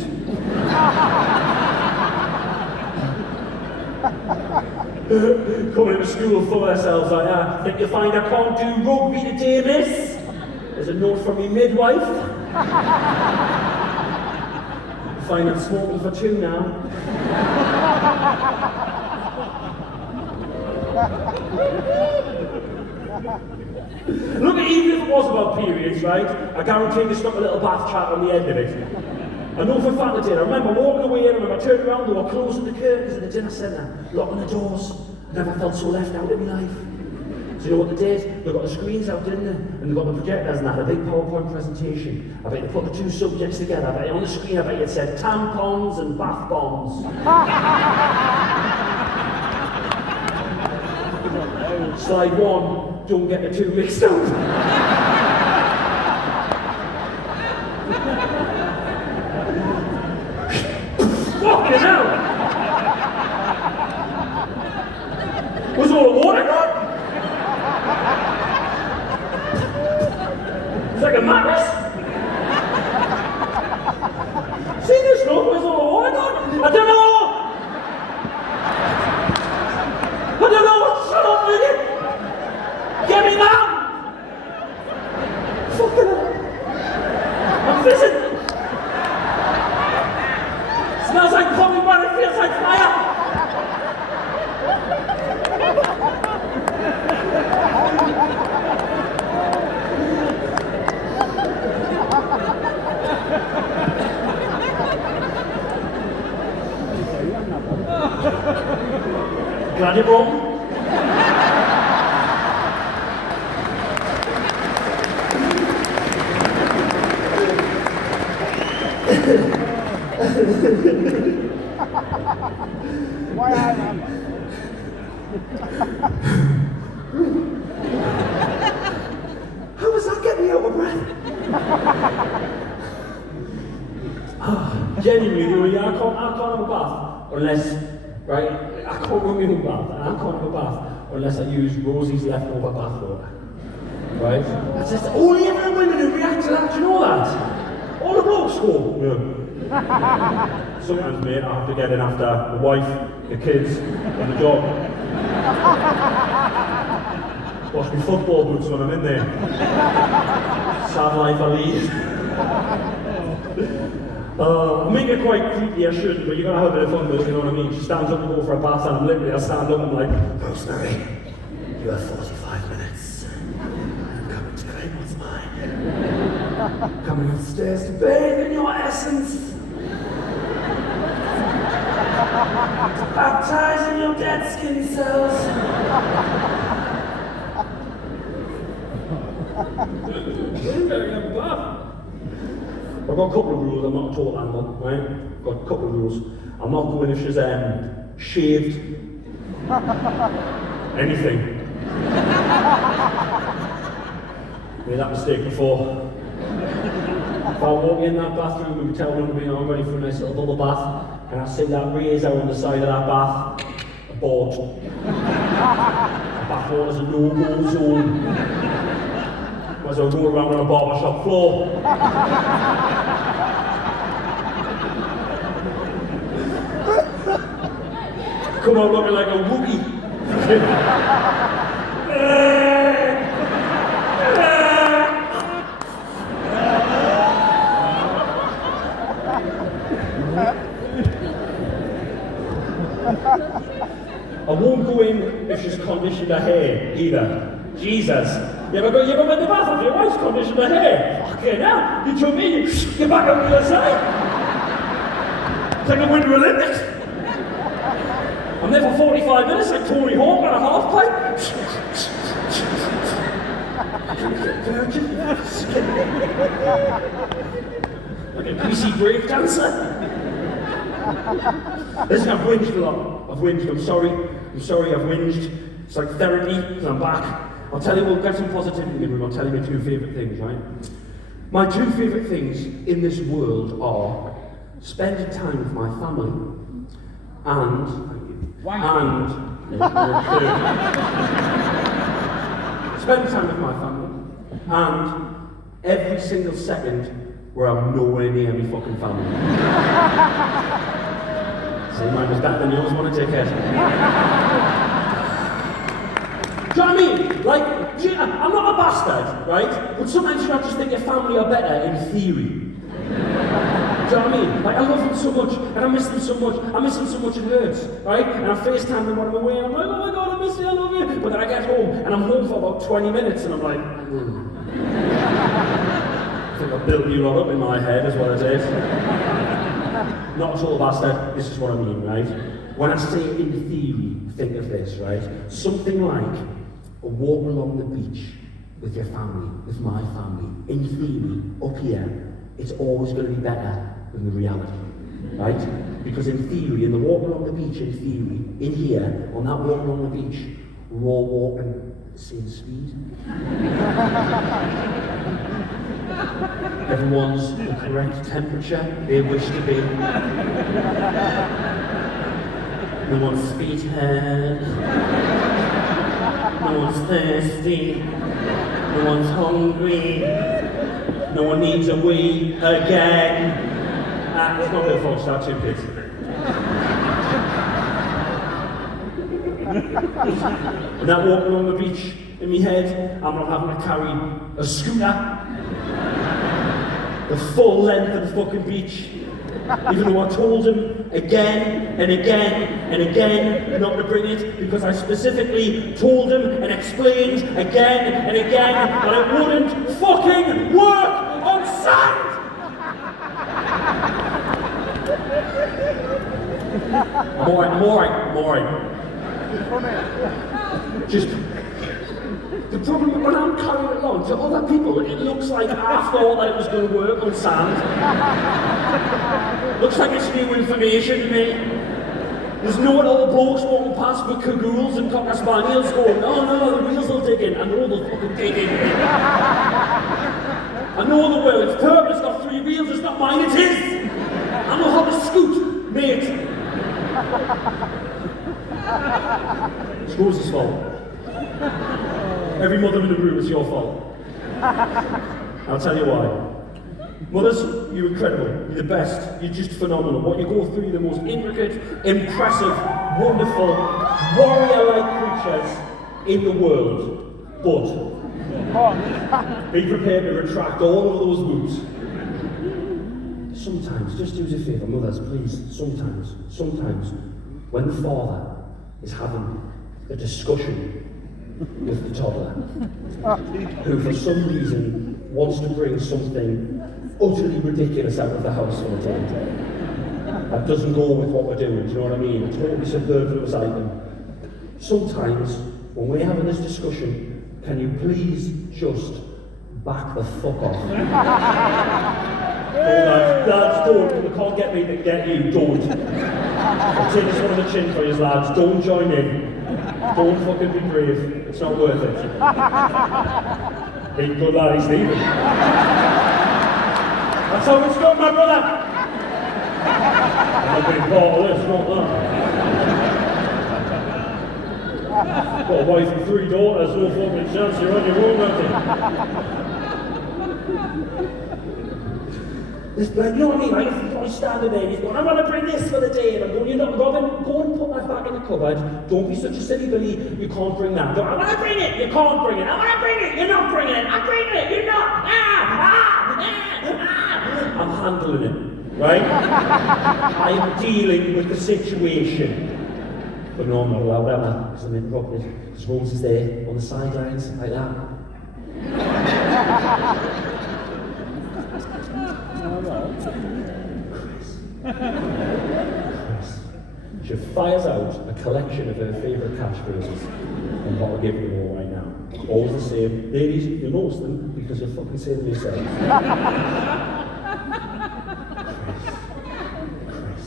Coming into school full of themselves like that. Think you find I can't do rugby today, miss? There's a note from me midwife. Find I'm smoking for 2 now. Look, even if it was about periods, right? I guarantee there's not a little bath chat on the end of it. I know for a fact I did. I remember walking away, and I remember turning around, they were closing the curtains in the dinner centre, locking the doors. I never felt so left out in my life. So you know what they did? They got the screens out, didn't they? And they got the projectors and they had a big PowerPoint presentation. I bet they put the 2 subjects together. I bet on the screen, I bet it said tampons and bath bombs. Slide 1, don't get the 2 mixed up. Fucking hell! Was all the water gone? It's like a mattress. See this stuff? Where's all the water gone? I don't know! I don't know! Shut up with it! Get me down! Fucking hell! I'm fizzing! Smells like coffee, but it feels like fire! Glad you're wrong. Why I am? How was that getting me out of breath? Genuinely, the only I can't have a bath unless, right, I can't run my own bath, and I can't have a bath unless I use Rosie's leftover bath water. Right? That's just only every women who react to that, do you know that? All the blokes go, yeah. Sometimes, mate, I have to get in after the wife, the kids, and the job. Wash my football boots when I'm in there. Sad life I lead. I make it quite creepy, I shouldn't, but you gotta have a bit of fun with it, you know what I mean? She stands up to go for a bath, and I'm literally, I stand up and I'm like, Rosemary, you have 45 minutes. I'm coming to claim what's mine. Coming upstairs to bathe in your essence. To baptize in your dead skin cells. I've got a couple of rules. I'm not a total animal, right? I've got a couple of rules. I'm not going if she's shaved. Anything. Made that mistake before. If I walk in that bathroom and tell them to be ready for a nice little bubble bath, and I see that razor on the side of that bath, I'm bored. The bath water's a no-go zone. Might as well go around on a barbershop floor. Come out looking like a Wookiee. I won't go in if she's conditioned her hair either. Jesus. You ever been in the bath if your wife's conditioned her hair? Fucking hell. You jump in, you're back on the other side. It's like a Winter Olympics. I'm there for 45 minutes like Tony Hawk on a half pipe. Like a PC break dancer. Listen, I've whinged a lot. I've whinged, I'm sorry, I've whinged. It's like therapy, because I'm back. I'll tell you, we'll get some positivity in the room. I'll tell you my two favourite things, right? My two favourite things in this world are spending time with my family spending time with my family and every single second where I'm nowhere near my fucking family. See, mine was better than yours, want to take it. Do you know what I mean? Like, I'm not a bastard, right? But sometimes you not just think your family are better in theory. Do you know what I mean? Like, I love them so much, and I miss them so much. I miss them so much it hurts, right? And I FaceTime them when I'm away, and I'm like, oh my god, I miss you, I love you. But then I get home, and I'm home for about 20 minutes, and I'm like, I think I've built you lot up in my head, is what it is. Not at all bastard, this is what I mean, right? When I say in theory, think of this, right? Something like a walk along the beach with your family, with my family, in theory, up here, it's always going to be better than the reality, right? Because in theory, in the walk along the beach, in theory, in here, on that walk along the beach, we're all walking at the same speed. Everyone's the correct temperature they wish to be. No one's feet hurt. No one's thirsty. No one's hungry. No one needs a wee again. It's not their fault, start two kids. And that walking on the beach in my head, I'm not having to carry a scooter the full length of the fucking beach. Even though I told him again and again and again not to bring it, because I specifically told him and explained again and again that it wouldn't fucking work on sand! I'm alright. Just, the problem when I'm carrying it along, to other people, it looks like I thought that it was going to work on sand. Looks like it's new information to me. There's no old blokes walking past with cagoules and cocker spaniels going, no, the wheels will dig in. I know they'll fucking dig in. I know they will. It's purple, it's got 3 wheels, it's not mine, it is. I know how Rose's fault. Every mother in the room is your fault. I'll tell you why. Mothers, you're incredible. You're the best. You're just phenomenal. What you go through, you're the most intricate, impressive, wonderful, warrior-like creatures in the world. But be prepared to retract all of those wounds. Sometimes, just do us a favour, mothers, please, sometimes, when the father is having a discussion with the toddler, who for some reason wants to bring something utterly ridiculous out of the house for the day, that doesn't go with what we're doing, do you know what I mean? A totally superfluous item. Sometimes, when we're having this discussion, can you please just back the fuck off? Lads, don't. You can't get me to get you. Don't. I'll take this one on the chin for you, lads. Don't join in. Don't fucking be brave. It's not worth it. He's good lad, he's leaving. That's how it's done, my brother. I'm a big part of this, not that. Got a wife and 3 daughters, no fucking chance, you're on your own, nothing. It's like, you know what I mean? Like, if he's standing there and he's going, I want to bring this for the day, and I'm going, you're not, Robin, go and put that back in the cupboard. Don't be such a silly billy, you can't bring that. Don't, I want to bring it, you can't bring it. I want to bring it, you're not bringing it. I'm bringing it, you're not. I'm handling it, right? I'm dealing with the situation. But no, I'm not allowed that, because I'm interrupted. Because Rose is there on the sidelines, like that. Chris. She fires out a collection of her favourite catchphrases, and what I'll give you all right now. All the same. Ladies, you know them because you're fucking saying them yourself. Chris,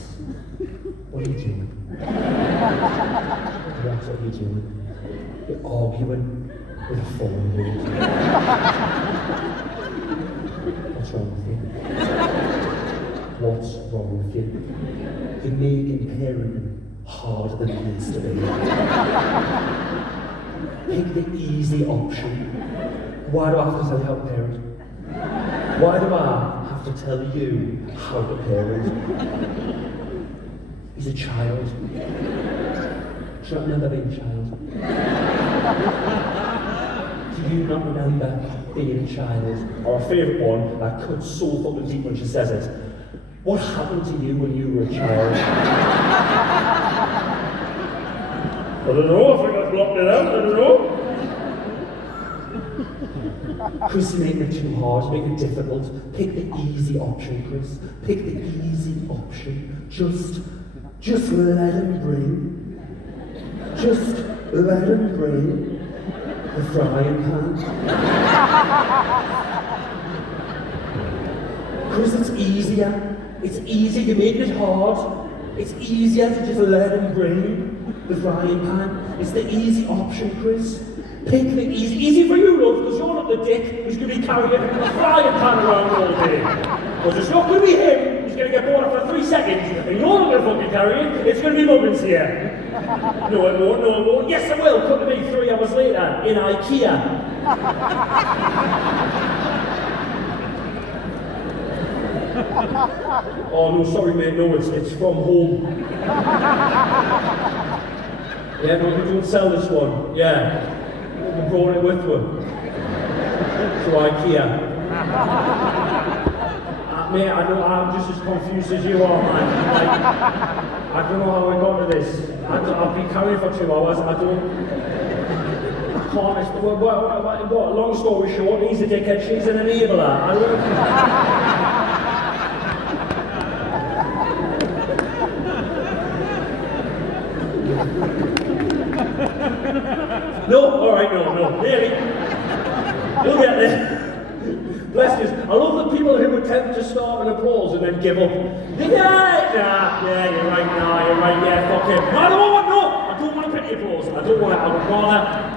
what are you doing? That's what you're doing. You're arguing with a fallen woman. What's wrong with you? What's wrong with you? You're making parenting harder than it needs to be. Pick the easy option. Why do I have to tell you how to parent? Why do I have to tell you how to parent? He's a child. Do you not remember being a child? Do you not remember being a child? Or a favourite one that cuts so fucking deep when she says it. What happened to you when you were a child? I don't know, I think I've blocked it out, I don't know. Chris, you're making it too hard, make it difficult. Pick the easy option, Chris. Pick the easy option. Just let him bring. Just let him bring the frying pan. Chris, it's easier. It's easy, you're making it hard. It's easier to just let him bring the frying pan. It's the easy option, Chris. Pick the easy for you, love, because you're not the dick who's going to be carrying a frying pan around all day. Because it's not going to be him who's going to get bored after 3 seconds, and you're not going to fucking carry it. It's going to be Muggins here. No, it won't, no, it won't. Yes, it will. Come to me 3 hours later in IKEA. Oh no, sorry mate, no, it's from home. Yeah, no, we don't sell this one. Yeah, we brought it with us. To IKEA. Mate, I know I'm just as confused as you are, man. Like, I don't know how I got to this. I've been carrying for 2 hours. I can't. What? Long story short, he's a dickhead. She's an enabler. I don't. No, alright, no, really. You'll get there. Bless you. I love the people who attempt to start an applause and then give up. Yeah, you're right, yeah, fuck him. No, I don't want a pity applause. I would rather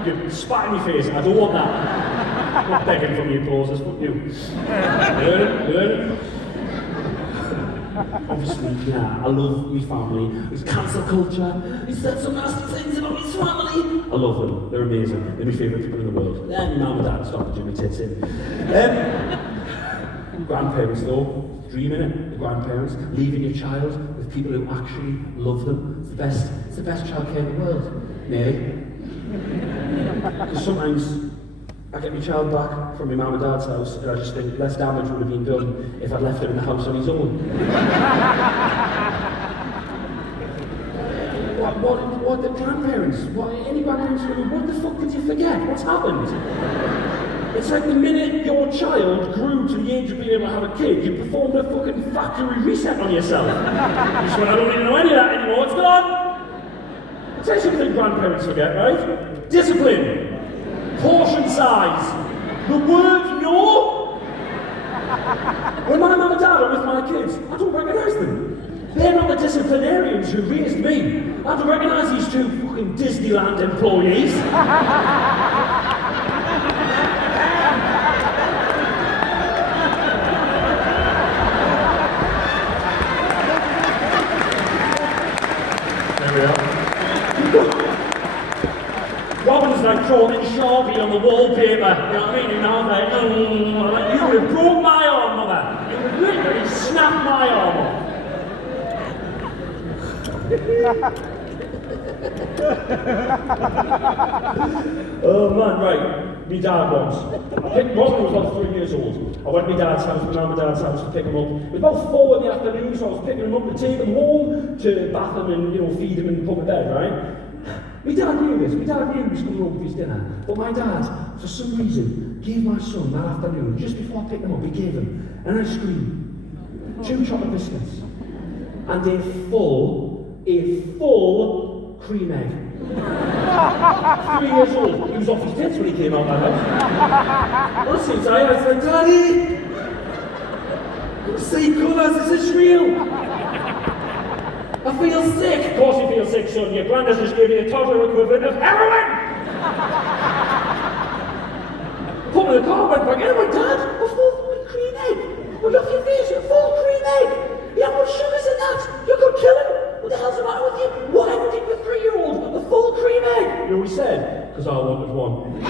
you spat in my face. I don't want that. I'm not begging for the applause, fuck you. Learn it. Obviously, yeah, I love my family. There's cancel culture. He said some nasty things about his family. I love them. They're amazing. They're my favourite people in the world. Yeah, my mum and dad stopped doing my tits in. Grandparents, though, dreaming it. The grandparents, leaving your child with people who actually love them. It's the best childcare in the world. Maybe. Because sometimes I get my child back from my mum and dad's house and I just think less damage would have been done if I'd left him in the house on his own. What the grandparents? Any grandparents who, what the fuck did you forget? What's happened? It's like the minute your child grew to the age of being able to have a kid, you performed a fucking factory reset on yourself. You just went, I don't need to know any of that anymore, it's gone! I'll tell you something grandparents forget, right? Discipline. Portion size. The word no. When my mum and dad are with my kids, I don't recognise them. They're not the disciplinarians who raised me. I don't recognise these two fucking Disneyland employees. There we are. Robin's like drawing Sharpie on the wallpaper, you know what I mean? You know, like, you would have broke my arm, mother. You would have literally snapped my arm off. Oh man, right. Me dad once. Robin was about 3 years old. I went to my dad's house, my mum and dad's house to pick him up. It was about 4 in the afternoon, so I was picking him up to take him home, to bath him and, feed him and put him to bed, right? My dad knew this. My dad knew he was coming home for his dinner. But my dad, for some reason, gave my son that afternoon, just before I picked him up, he gave him an ice cream, 2 chocolate biscuits, and a full cream egg. 3 years old. He was off his tits when he came out of that house. Honestly, I was like, Daddy! See colours, is this real? I feel sick! Of course you feel sick, son. Your granddad just gave you the toddler equivalent of heroin! Put me in the car, went back in, I went, Dad, a full cream egg! Look off your face, a full cream egg! You have much sugars in that! You could kill him! What the hell's the matter with you? Why would you give a 3-year-old a full cream egg? You know what he said? Because I wanted one.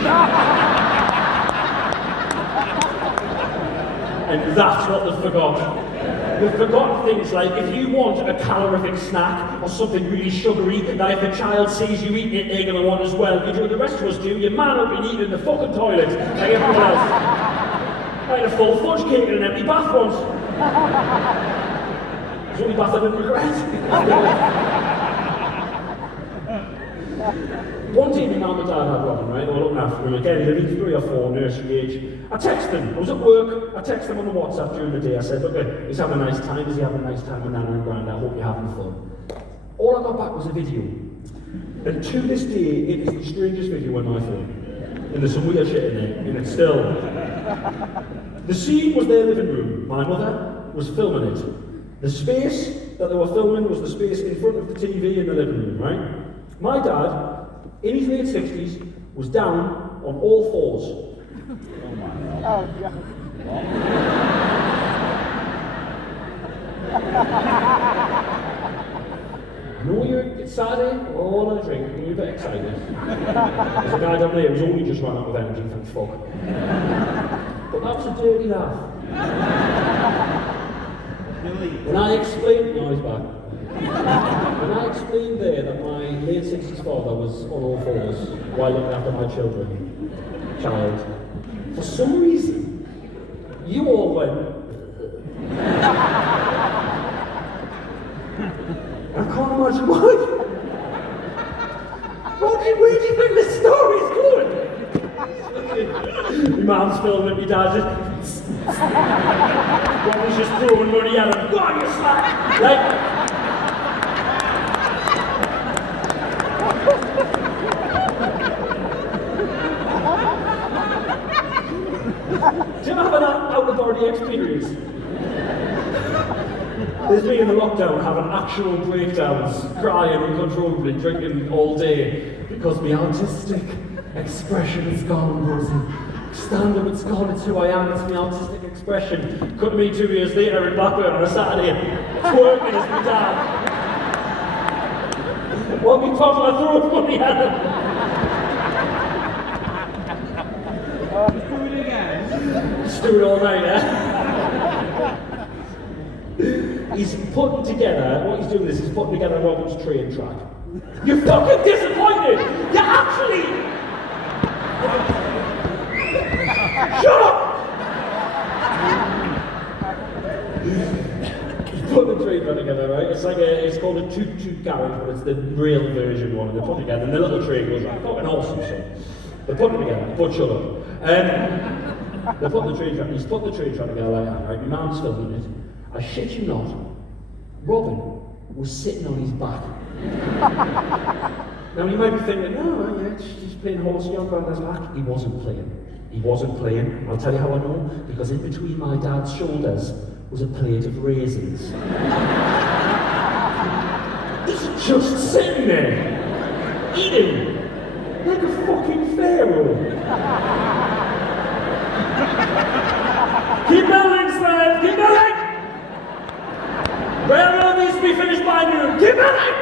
And that's what they forgot. They've forgotten things like, if you want a calorific snack or something really sugary, that if a child sees you eating it, they're going to want as well. You do what the rest of us do, you man up and eat in the fucking toilet, like everyone else. I had a full fudge cake in an empty bath once. It's the only bath I didn't regret. One day my mum and dad had Robin, right? They were looking after him. Again, they're in 3 or 4, nursery age. I texted them. I was at work. I texted them on the WhatsApp during the day. I said, look, he's having a nice time. Is he having a nice time with Nana and Granda? I hope you're having fun. All I got back was a video. And to this day, it is the strangest video in my phone. And there's some weird shit in there. And it's still... The scene was their living room. My mother was filming it. The space that they were filming was the space in front of the TV in the living room, right? My dad, in his late 60s, was down on all 4s. Oh, yeah. I know it's Saturday, we're all on a drink, and you're a bit excited. There's a guy down there who's only just run out of energy, thank fuck. But that was a dirty laugh. When I explained, no, he's back. When I explained there that my late 60s father was on all 4s while looking after my child, for some reason, you all went. I can't imagine why. Where do you think this story is going? My mum's filming, my dad just... Robin's just throwing money at him. Go on, you slag! Like... Do you ever have an out-of-body experience? There's me in the lockdown having actual breakdowns, crying uncontrollably, drinking all day, because my artistic expression is gone, Rosie. Stand up, it's gone, it's who I am, it's my artistic expression. Cut me 2 years later in Blackburn on a Saturday, twerking as my dad. While me toddler throwing money at him. Just do it again. Just do it all night, eh? He's putting together, what he's doing is he's putting together Robin's train track. You're fucking disappointed! You actually... Shut up! He's putting the train track together, right? It's called a toot-toot garage, but it's the real version one. They put it together, and the little train goes like fucking awesome shit. They're putting it together, but shut up. They're putting the train track, he's putting the train track together like that, right? My mum's filming it. I shit you not, Robin was sitting on his back. Now you might be thinking, oh yeah, she's playing horsey on Grandad's back. He wasn't playing. He wasn't playing. I'll tell you how I know. Because in between my dad's shoulders was a plate of raisins. He's just sitting there, eating like a fucking pharaoh. Keep building, slave! Keep building! Railroad needs to be finished by noon. Keep building!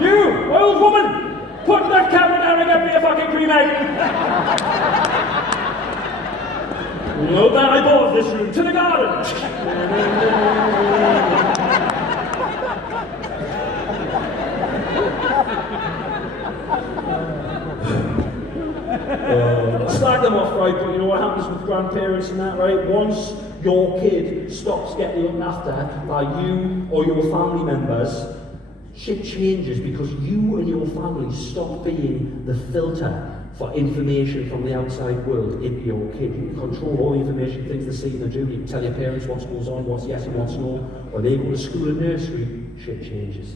You, old woman, put that camera down and get me a fucking cream egg. No that I bought this room to the garden. Slag them off, right? But you know what happens with grandparents and that, right? Once your kid stops getting looked after by you or your family members, shit changes because you and your family stop being the filter for information from the outside world into your kid. You can control all the information, things they see and they do. You can tell your parents what goes on, what's yes and what's no. When they go to school and nursery, shit changes.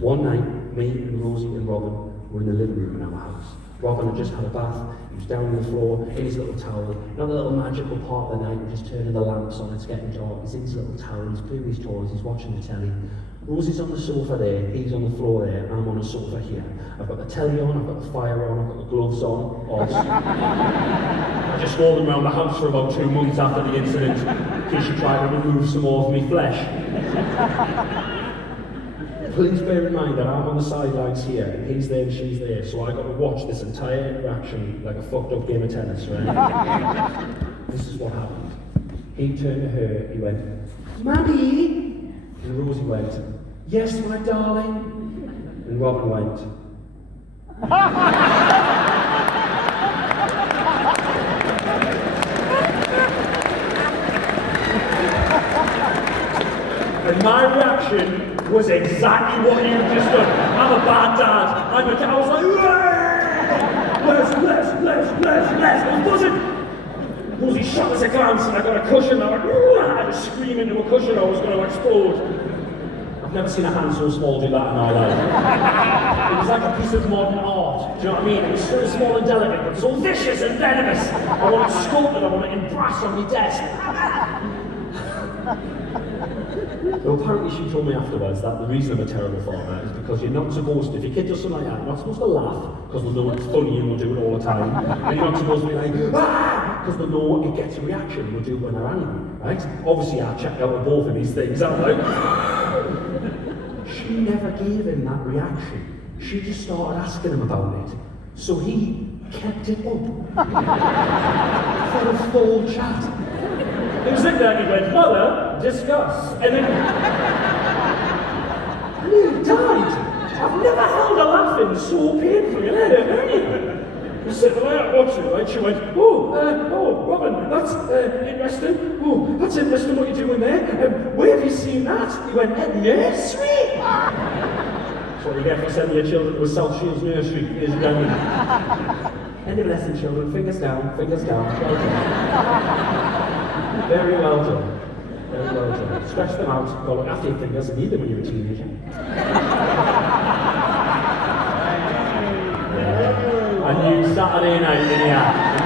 One night, me and Rosie and Robin were in the living room in our house. Robin had just had a bath, he was down on the floor, in his little towel. Another little magical part of the night, we're just turning the lamps on, it's getting dark. He's in his little towel, he's playing with his toys, he's watching the telly. Rosie's on the sofa there, he's on the floor there, I'm on the sofa here. I've got the telly on, I've got the fire on, I've got the gloves on. I just wore them around the house for about 2 months after the incident, in case you try to remove some more of me flesh. Please bear in mind that I'm on the sidelines here, and he's there and she's there, so I got to watch this entire interaction like a fucked up game of tennis, right? This is what happened. He turned to her, he went, Mummy! And Rosie went, yes, my darling. And Robin went, and my reaction was exactly what you've just done. I'm a bad dad. I was like, Les. I was buzzing. Rosie shot us a glance and I got a cushion. I went, I had to scream into a cushion. I was going to explode. I've never seen a hand so small do that in my life. It was like a piece of modern art. Do you know what I mean? It was so small and delicate, but so vicious and venomous. I want it sculpted. I want it in brass on my desk. Well, apparently she told me afterwards that the reason I'm a terrible father is because you're not supposed to, if your kid does something like that, you're not supposed to laugh, because they'll know it's funny and they'll do it all the time. And you're not supposed to be like, ah, because they'll know it gets a reaction and they'll do it when they're angry, right? Obviously I checked out of both of these things, I'm like, she never gave him that reaction. She just started asking him about it. So he kept it up for a full chat. He was sitting there and he went, Mother, discuss. And then he died. I've never held a laughing so painfully in anything. He was sitting there watching it, right? She went, oh, Robin, that's interesting. Oh, that's interesting what you're doing there. Where have you seen that? He went, at nursery. That's what you get for sending your children to a South Shields nursery, ladies and gentlemen. End of lesson, children. Fingers down, fingers down. Well done. Very well done. Very well done. Stretch them out. Go look after your fingers and need them when you're a teenager. Yeah. I knew Saturday night in here. I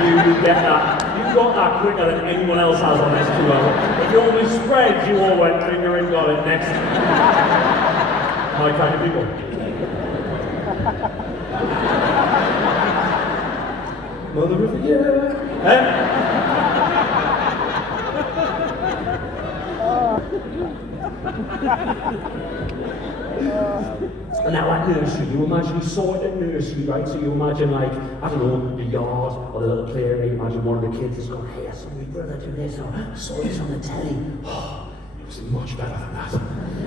knew you'd get that. You got that quicker than anyone else has on this tour. If you only spread, you all went finger and got it next. My kind of people. Mother of the year. And now at nursery, you imagine you saw it at nursery, right? So you imagine like, I don't know, the yard or the little play area. Imagine one of the kids has gone, hey, I saw my brother do this, or I saw this on the telly. Oh, it was much better than that.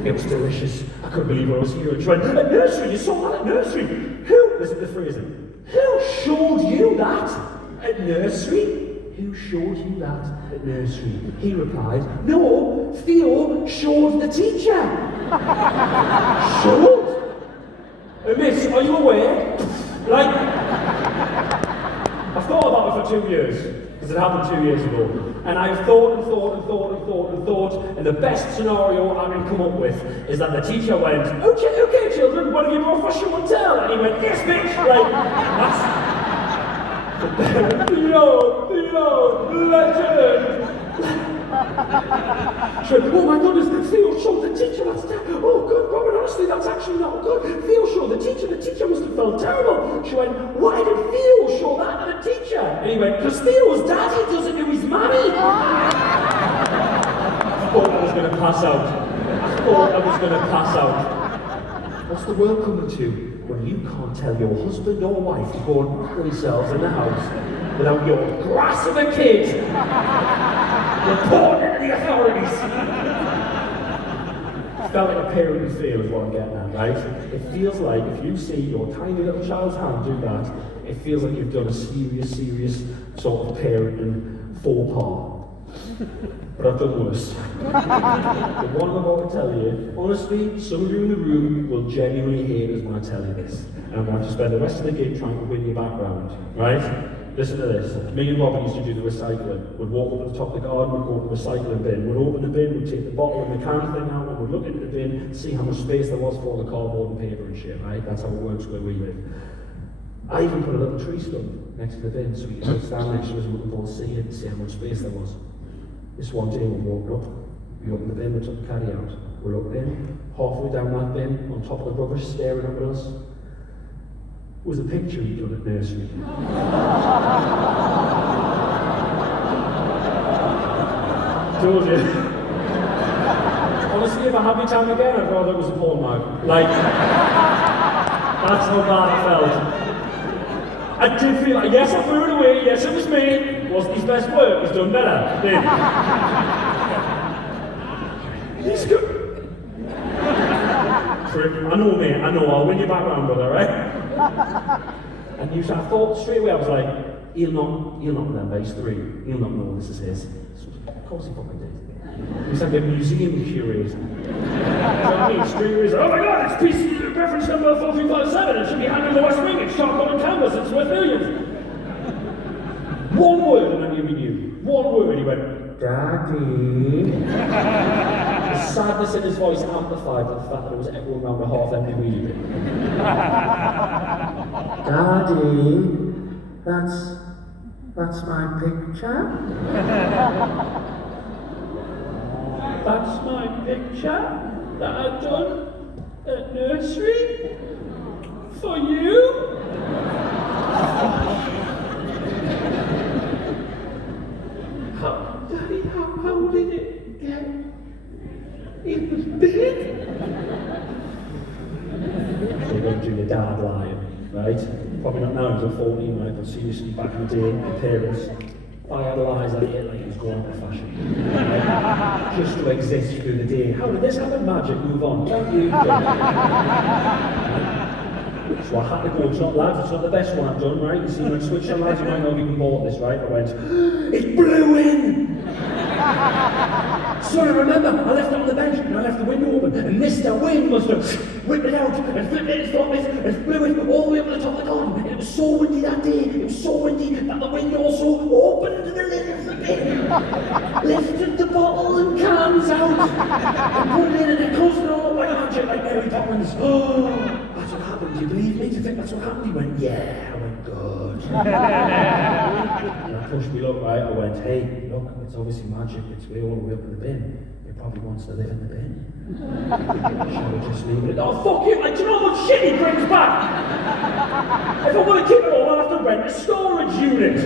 It was delicious. I couldn't believe what I was hearing. She went, at nursery, you saw that at nursery. Who, listen to the phrasing, who showed you that at nursery? Who showed you that at nursery? He replied, no, Theo showed the teacher. Showed? Miss, are you aware? Like, I've thought about it for 2 years, because it happened 2 years ago. And I've thought and thought and thought and thought and thought, and the best scenario I can come up with is that the teacher went, okay children, one of you go for show and tell. And he went, yes bitch! Like, that's... Theo, legend! She went, oh my goodness, Theo showed the teacher, oh good, Robert, honestly, that's actually not good. Theo showed the teacher must have felt terrible. She went, why did Theo show that to the teacher? And he went, because Theo's daddy doesn't know his mammy. I thought I was going to pass out. What's the world coming to? When you can't tell your husband or wife to go and knock themselves in the house without your grass of a kid reporting it to the authorities. Felt like a parent would feel is what I'm getting at, right? It feels like if you see your tiny little child's hand do that, it feels like you've done a serious sort of parenting faux pas. But I've done worse. The one I'm about to tell you, honestly, some of you in the room will genuinely hate us when I tell you this. And I'm going to have to spend the rest of the gig trying to win your background, right? Listen to this. Me and Robin used to do the recycling. We'd walk up to the top of the garden, we'd go to the recycling bin. We'd open the bin, we'd take the bottle and the can thing out, and we'd look into the bin, see how much space there was for all the cardboard and paper and shit, right? That's how it works where we live. I even put a little tree stump next to the bin so we could stand next to us and we could both see it and see how much space there was. This one day we walked up, we opened the bin, we took the caddy out. We looked in, halfway down that bin, on top of the rubbish, staring up at us, was a picture he'd done at nursery. Told you. Honestly, if I had my time again, I'd rather it was a porn mag. Like, that's how bad I felt. I did feel like, yes, I threw it away, yes, it was me. Wasn't his best work, he's done better. He's good. I know, mate, I know, I'll win you back round, brother, right? And I thought straight away, I was like, he'll not remember, he's 3. He'll not know this is his. Of course he fucking did. He's like a museum curator. You know what I mean? Straight away, he's like, oh my god, it's piece reference number 4357, it should be hanging in the West Wing, it's charcoal and canvas, it's worth millions. One word, and I knew he knew. One word, he went, Daddy. The sadness in his voice amplified by the fact that it was echoing around a half-empty wheelie bin. Daddy, that's my picture? That's my picture that I've done at nursery for you? Daddy, how did it get in the bin? So you're going to do your dad lying, right? Probably not now, he's 14, right? But seriously, back in the day, my parents, I idolise that it like it was going out of fashion. Right? Just to exist through the day. How did this happen? Magic, move on. Thank you. So I had to go, it's not lads, it's not the best one I've done, right? You see, when I switched on lads, you might not have even bought this, right? I went, it blew in! So I remember, I left it on the bench, and I left the window open, and Mr. Wind must have whipped it out, and flipped it, and stopped it, and blew it all the way up to the top of the garden. And it was so windy that day, it was so windy that the wind also opened the lid of the bin, lifted the bottle and cans out, and put it in, and it closed it all up like magic, like Mary Poppins. Oh! That's what happened. Do you believe me? Do you think that's what happened? He went, yeah. I went, good. And I pushed me look, right? I went, hey, look, it's obviously magic. It's way all the way up in the bin. It probably wants to live in the bin. Shall we just leave it? Oh, fuck it. Like, do you know how much shit he brings back? If I want to keep it all, I'll have to rent a storage unit.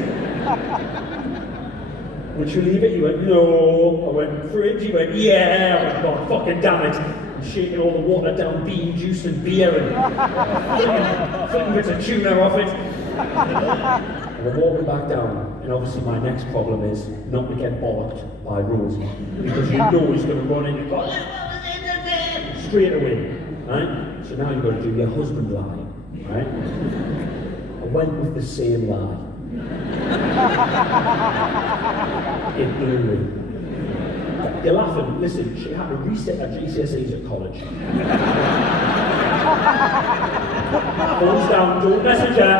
Would you leave it? He went, no. I went, fridge? He went, yeah. I went, God, fucking damn it. I'm shaking all the water down bean juice and beer and flicking bits of tuna off it. And we're walking back down, and obviously my next problem is not to get bollocked by Rosie, because you know he's going to run in and go, straight away, right? So now you've got to do your husband lie, right? I went with the same lie. It blew me. You're laughing. Listen, she had to reset her GCSEs at college. Phone's down, don't message her.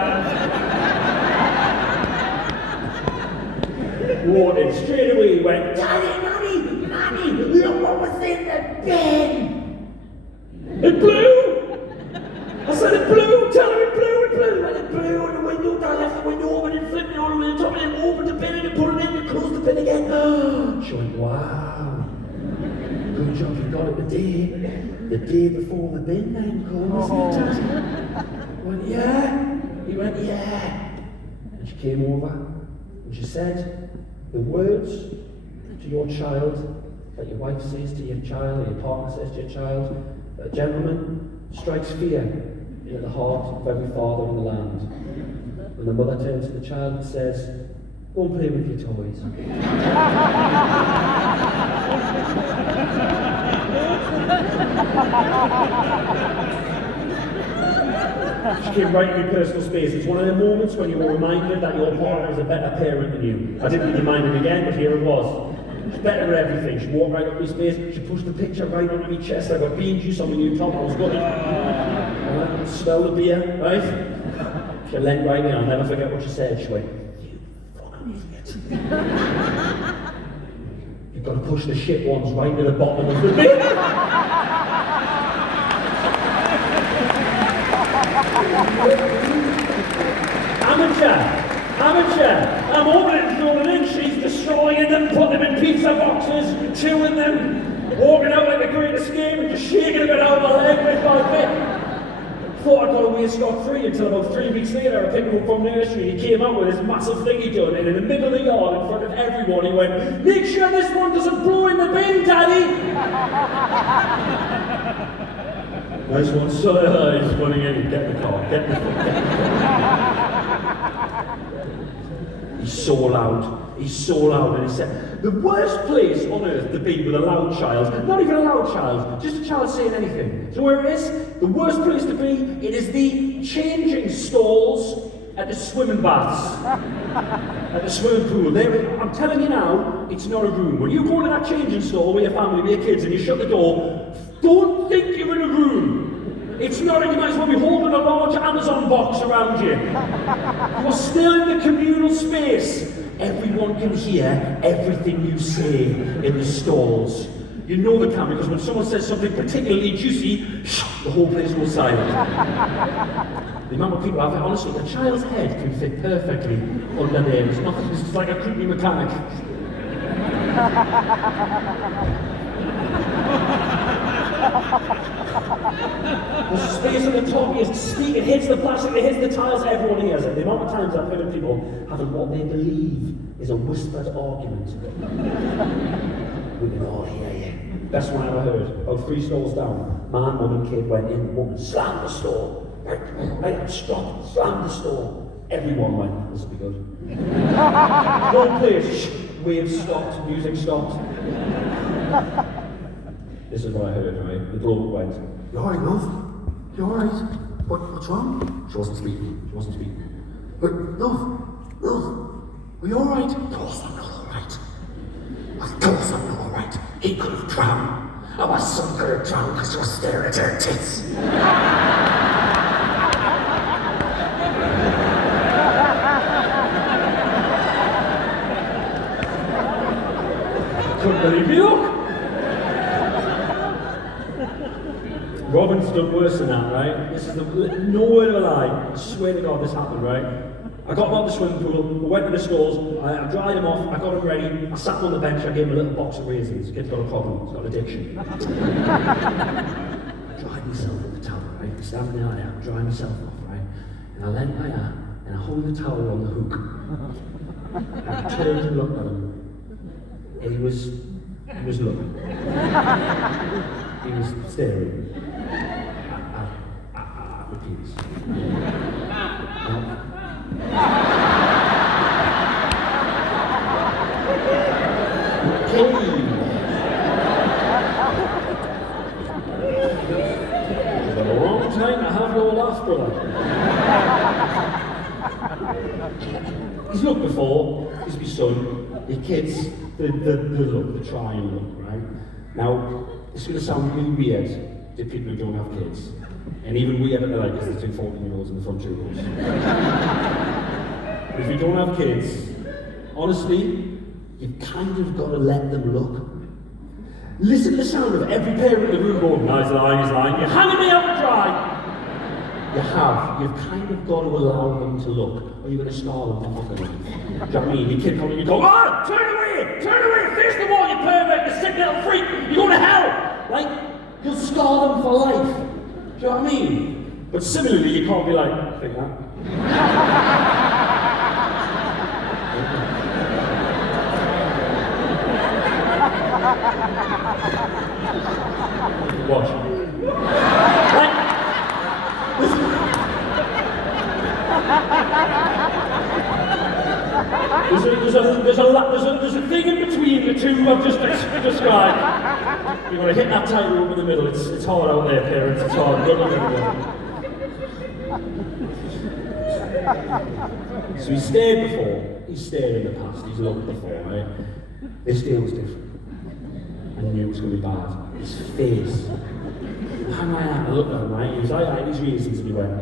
Walked in straight away, went, Daddy, Nanny, look what was in the bin. It blew. I said it blew, tell her it blew. And it blew in the window, I left the window open and flipped it all the way to the top and then opened the bin and put it in and closed the bin again. She went, wow. Good job you got it the day before the bin then closed. I went, yeah. He went, yeah. And she came over and she said the words to your child that your wife says to your child or your partner says to your child, a gentleman strikes fear into the heart of every father in the land. And the mother turns to the child and says, go and play with your toys. She came right in your personal space. It's one of the moments when you were reminded that your partner is a better parent than you. I didn't remind him again, but here it was. She's better at everything. She walked right up my space. She pushed the picture right onto my chest. I got bean juice on my new top. I was good. Smell the beer, right? She leant right in. I'll never forget what she said. She went, you fucking idiot. You've got to push the shit ones right to the bottom of the bin. Amateur. I'm opening and throwing in. She's destroying them, putting them in pizza boxes, chewing them, walking out like the greatest game and just shaking a bit out of my leg bit by bit. Thought I got away scot-free until about 3 weeks later I picked him up from nursery. He came out with this massive thing he'd done, and in the middle of the yard in front of everyone he went, make sure this one doesn't blow in the bin, Daddy! Nice one, so he's running in, get the car, get the car. He's so loud, and he said, the worst place on earth to be with a loud child, not even a loud child, just a child saying anything. So where it is, the worst place to be, it is the changing stalls at the swimming baths, at the swimming pool. I'm telling you now, it's not a room. When you go into that changing stall with your family, with your kids, and you shut the door, don't think you're in a room. It's not, you might as well be holding a large Amazon box around you. You're still in the communal space. Everyone can hear everything you say in the stalls. You know the camera, because when someone says something particularly juicy, the whole place goes silent. The amount of people I've had, honestly, a child's head can fit perfectly under there. It's nothing, it's just like a creepy mechanic. There's a space at the top, you speak, it hits the plastic, it hits the tiles, everyone hears it. The amount of times I've heard of people having what they believe is a whispered argument. We can all hear you. Best one I ever heard. About 3 stalls down, man, woman, kid went in, the woman slammed the store. Right, stop, slammed the store. Everyone went, this will be good. One place, waves stopped, music stopped. This is what I heard, right? The bloke went, you alright, love? You alright? What's wrong? She wasn't speaking. But, love, are you alright? Of course I'm not alright. Of course I'm not alright. He could have drowned. Our son could have drowned because you were staring at her tits. Couldn't believe me, look. Robin's done worse than that, right? This is no word of a lie. I swear to God this happened, right? I got him out of the swimming pool, I went to the stalls, I dried him off, I got him ready, I sat him on the bench, I gave him a little box of raisins. The kid's got a problem, he's got addiction. I dried myself with the towel, right? Standing there, I'm drying myself off, right? And I leant my arm, and I hung the towel on the hook. And I turned and looked at him, and he was looking. He was staring at the penis. Okay. It's a long time to have no laugh, brother. He's looked before, he's my son, your kids, the look, the try and look, right? Now, it's going to sound really weird to people who don't have kids. And even weirder than like, because there's two 14-year-olds in the front two rows. But if you don't have kids, honestly, you've kind of got to let them look. Listen to the sound of every parent in the room going, nice line, you're hanging me out to dry. You've kind of got to allow them to look, or you're going to scar them for fucking life. Do you know what I mean? Your kid comes and you go, ah, turn away, face the wall, you pervert, you sick little freak, you're going to hell. Like, you'll scar them for life. Do you know what I mean? But similarly, you can't be like, think that. Watch. Like, there's a thing in between the two I've just described. You've got to hit that tightrope in the middle. It's hard out there, parents. It's hard. Good luck, everyone. So he stared before. He's stared in the past. He's looked before, right? This day was different. I knew it was going to be bad. His face. How am I at? I looked at him, right? He was like, these reasons, and he went.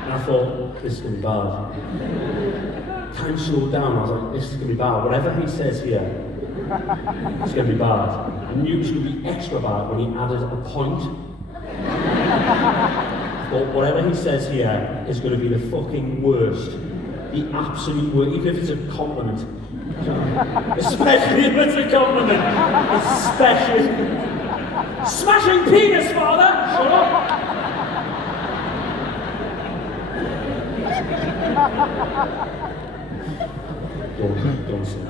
And I thought, this is going to be bad. Time slowed down. I was like, this is going to be bad. Whatever he says here, it's going to be bad. I knew it was going to be extra bad when he added a point. But whatever he says here is going to be the fucking worst. The absolute worst, even if it's a compliment. Especially if it's a compliment. Especially. Smashing penis, father! Shut up! Don't say that.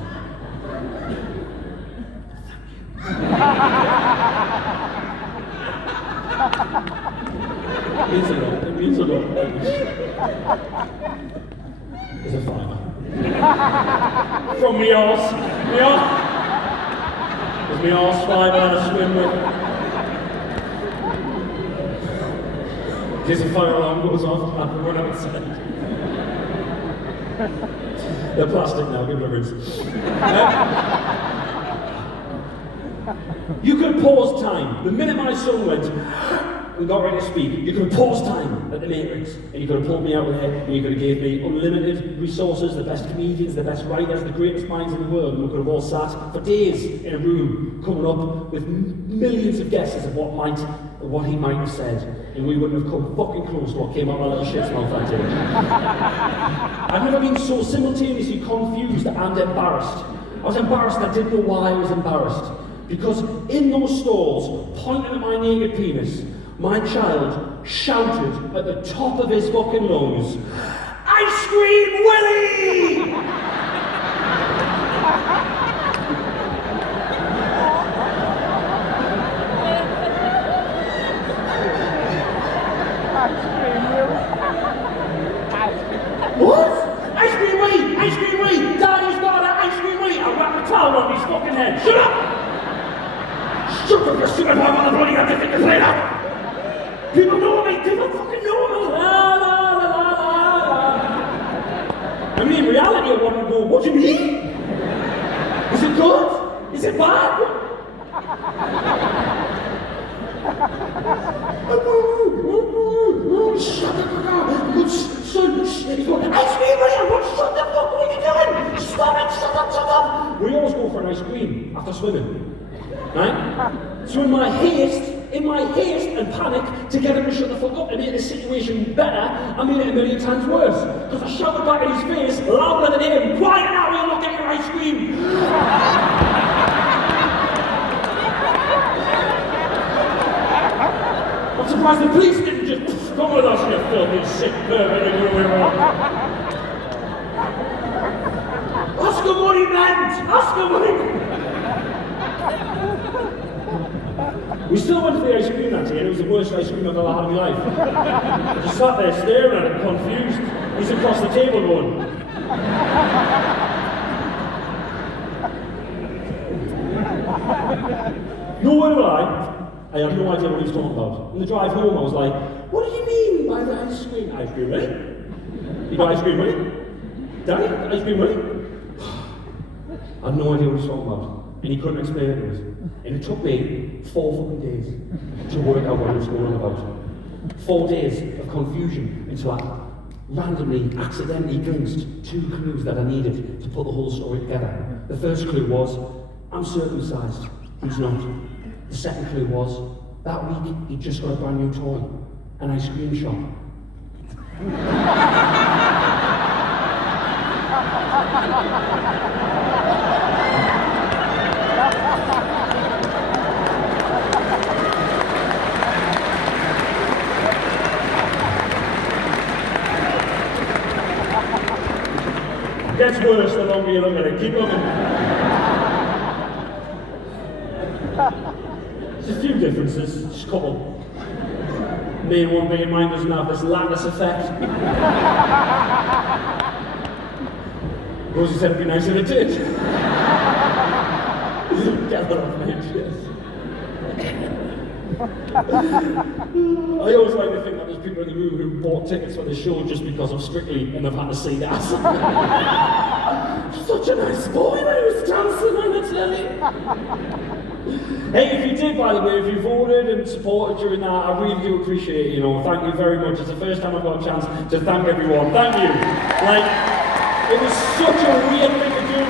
It means a lot. It's a fiver. From me arse. There's me arse fiver and a swim with. In case a fire alarm goes off, I have to run outside. They're plastic now, give them a rinse. You could pause time. The minute my son went and got ready to speak, you could have paused time at the Matrix, and you could have pulled me out there, and you could have gave me unlimited resources, the best comedians, the best writers, the greatest minds in the world, and we could have all sat for days in a room, coming up with millions of guesses of what he might have said, and we wouldn't have come fucking close to what came out of my little shit's mouth that day. I've never been so simultaneously confused and embarrassed. I was embarrassed, I didn't know why I was embarrassed. Because in those stalls, pointing at my naked penis, my child shouted at the top of his fucking lungs, "Ice Cream Willie!" What? Ice Cream Willie! Ice Cream Willie! Daddy's got an Ice Cream Willie! I whacked the towel on his fucking head. Shut up! Shut up, you stupid boy, motherfucker! You have to think to play that! People know me! People fucking know me! La la la la la la! I mean, in reality, I want to go, what do you mean? Is it good? Is it bad? Shut the fuck up! Son, he's going, ice cream, William! What? Shut the fuck! What are you doing? Stop it! Shut up! Shut up! We always go for an ice cream after swimming, right? So in my haste and panic to get him to shut the fuck up and make the situation better, I made it a million times worse. Because I shouted back in his face, louder than him, quiet now, you'll not get your ice cream! I'm surprised the police didn't just come with us, you filthy sit perfectly the way around. Ask him what he meant! Ask him what he meant! We still went to the ice cream that day, and it was the worst ice cream I've ever had in my life. I just sat there staring at it, confused. He's across the table going. No word of a lie, I had no idea what he was talking about. On the drive home, I was like, what do you mean by the ice cream? Ice cream, ready? You got ice cream ready? Daddy, ice cream ready? I had no idea what he was talking about. And he couldn't explain it to us. And it took me 4 fucking days to work out what he was going on about. 4 days of confusion until I randomly, accidentally glimpsed 2 clues that I needed to put the whole story together. The first clue was, I'm circumcised. He's not. The second clue was, that week he'd just got a brand new toy, an ice cream shop. Gets worse the longer you look at it. Keep looking. There's a few differences, just a couple. Main one being mine doesn't have this lattice effect. Rosie said it'd be nice if it did. Get that off my chest. I always like to think that there's people in the room who bought tickets for the show just because of Strictly and they've had to see that. Such a nice boy when he was dancing on the telly. Hey, if you did, by the way, if you voted and supported during that, I really do appreciate it, Thank you very much. It's the first time I've got a chance to thank everyone. Thank you. It was such a weird thing to do.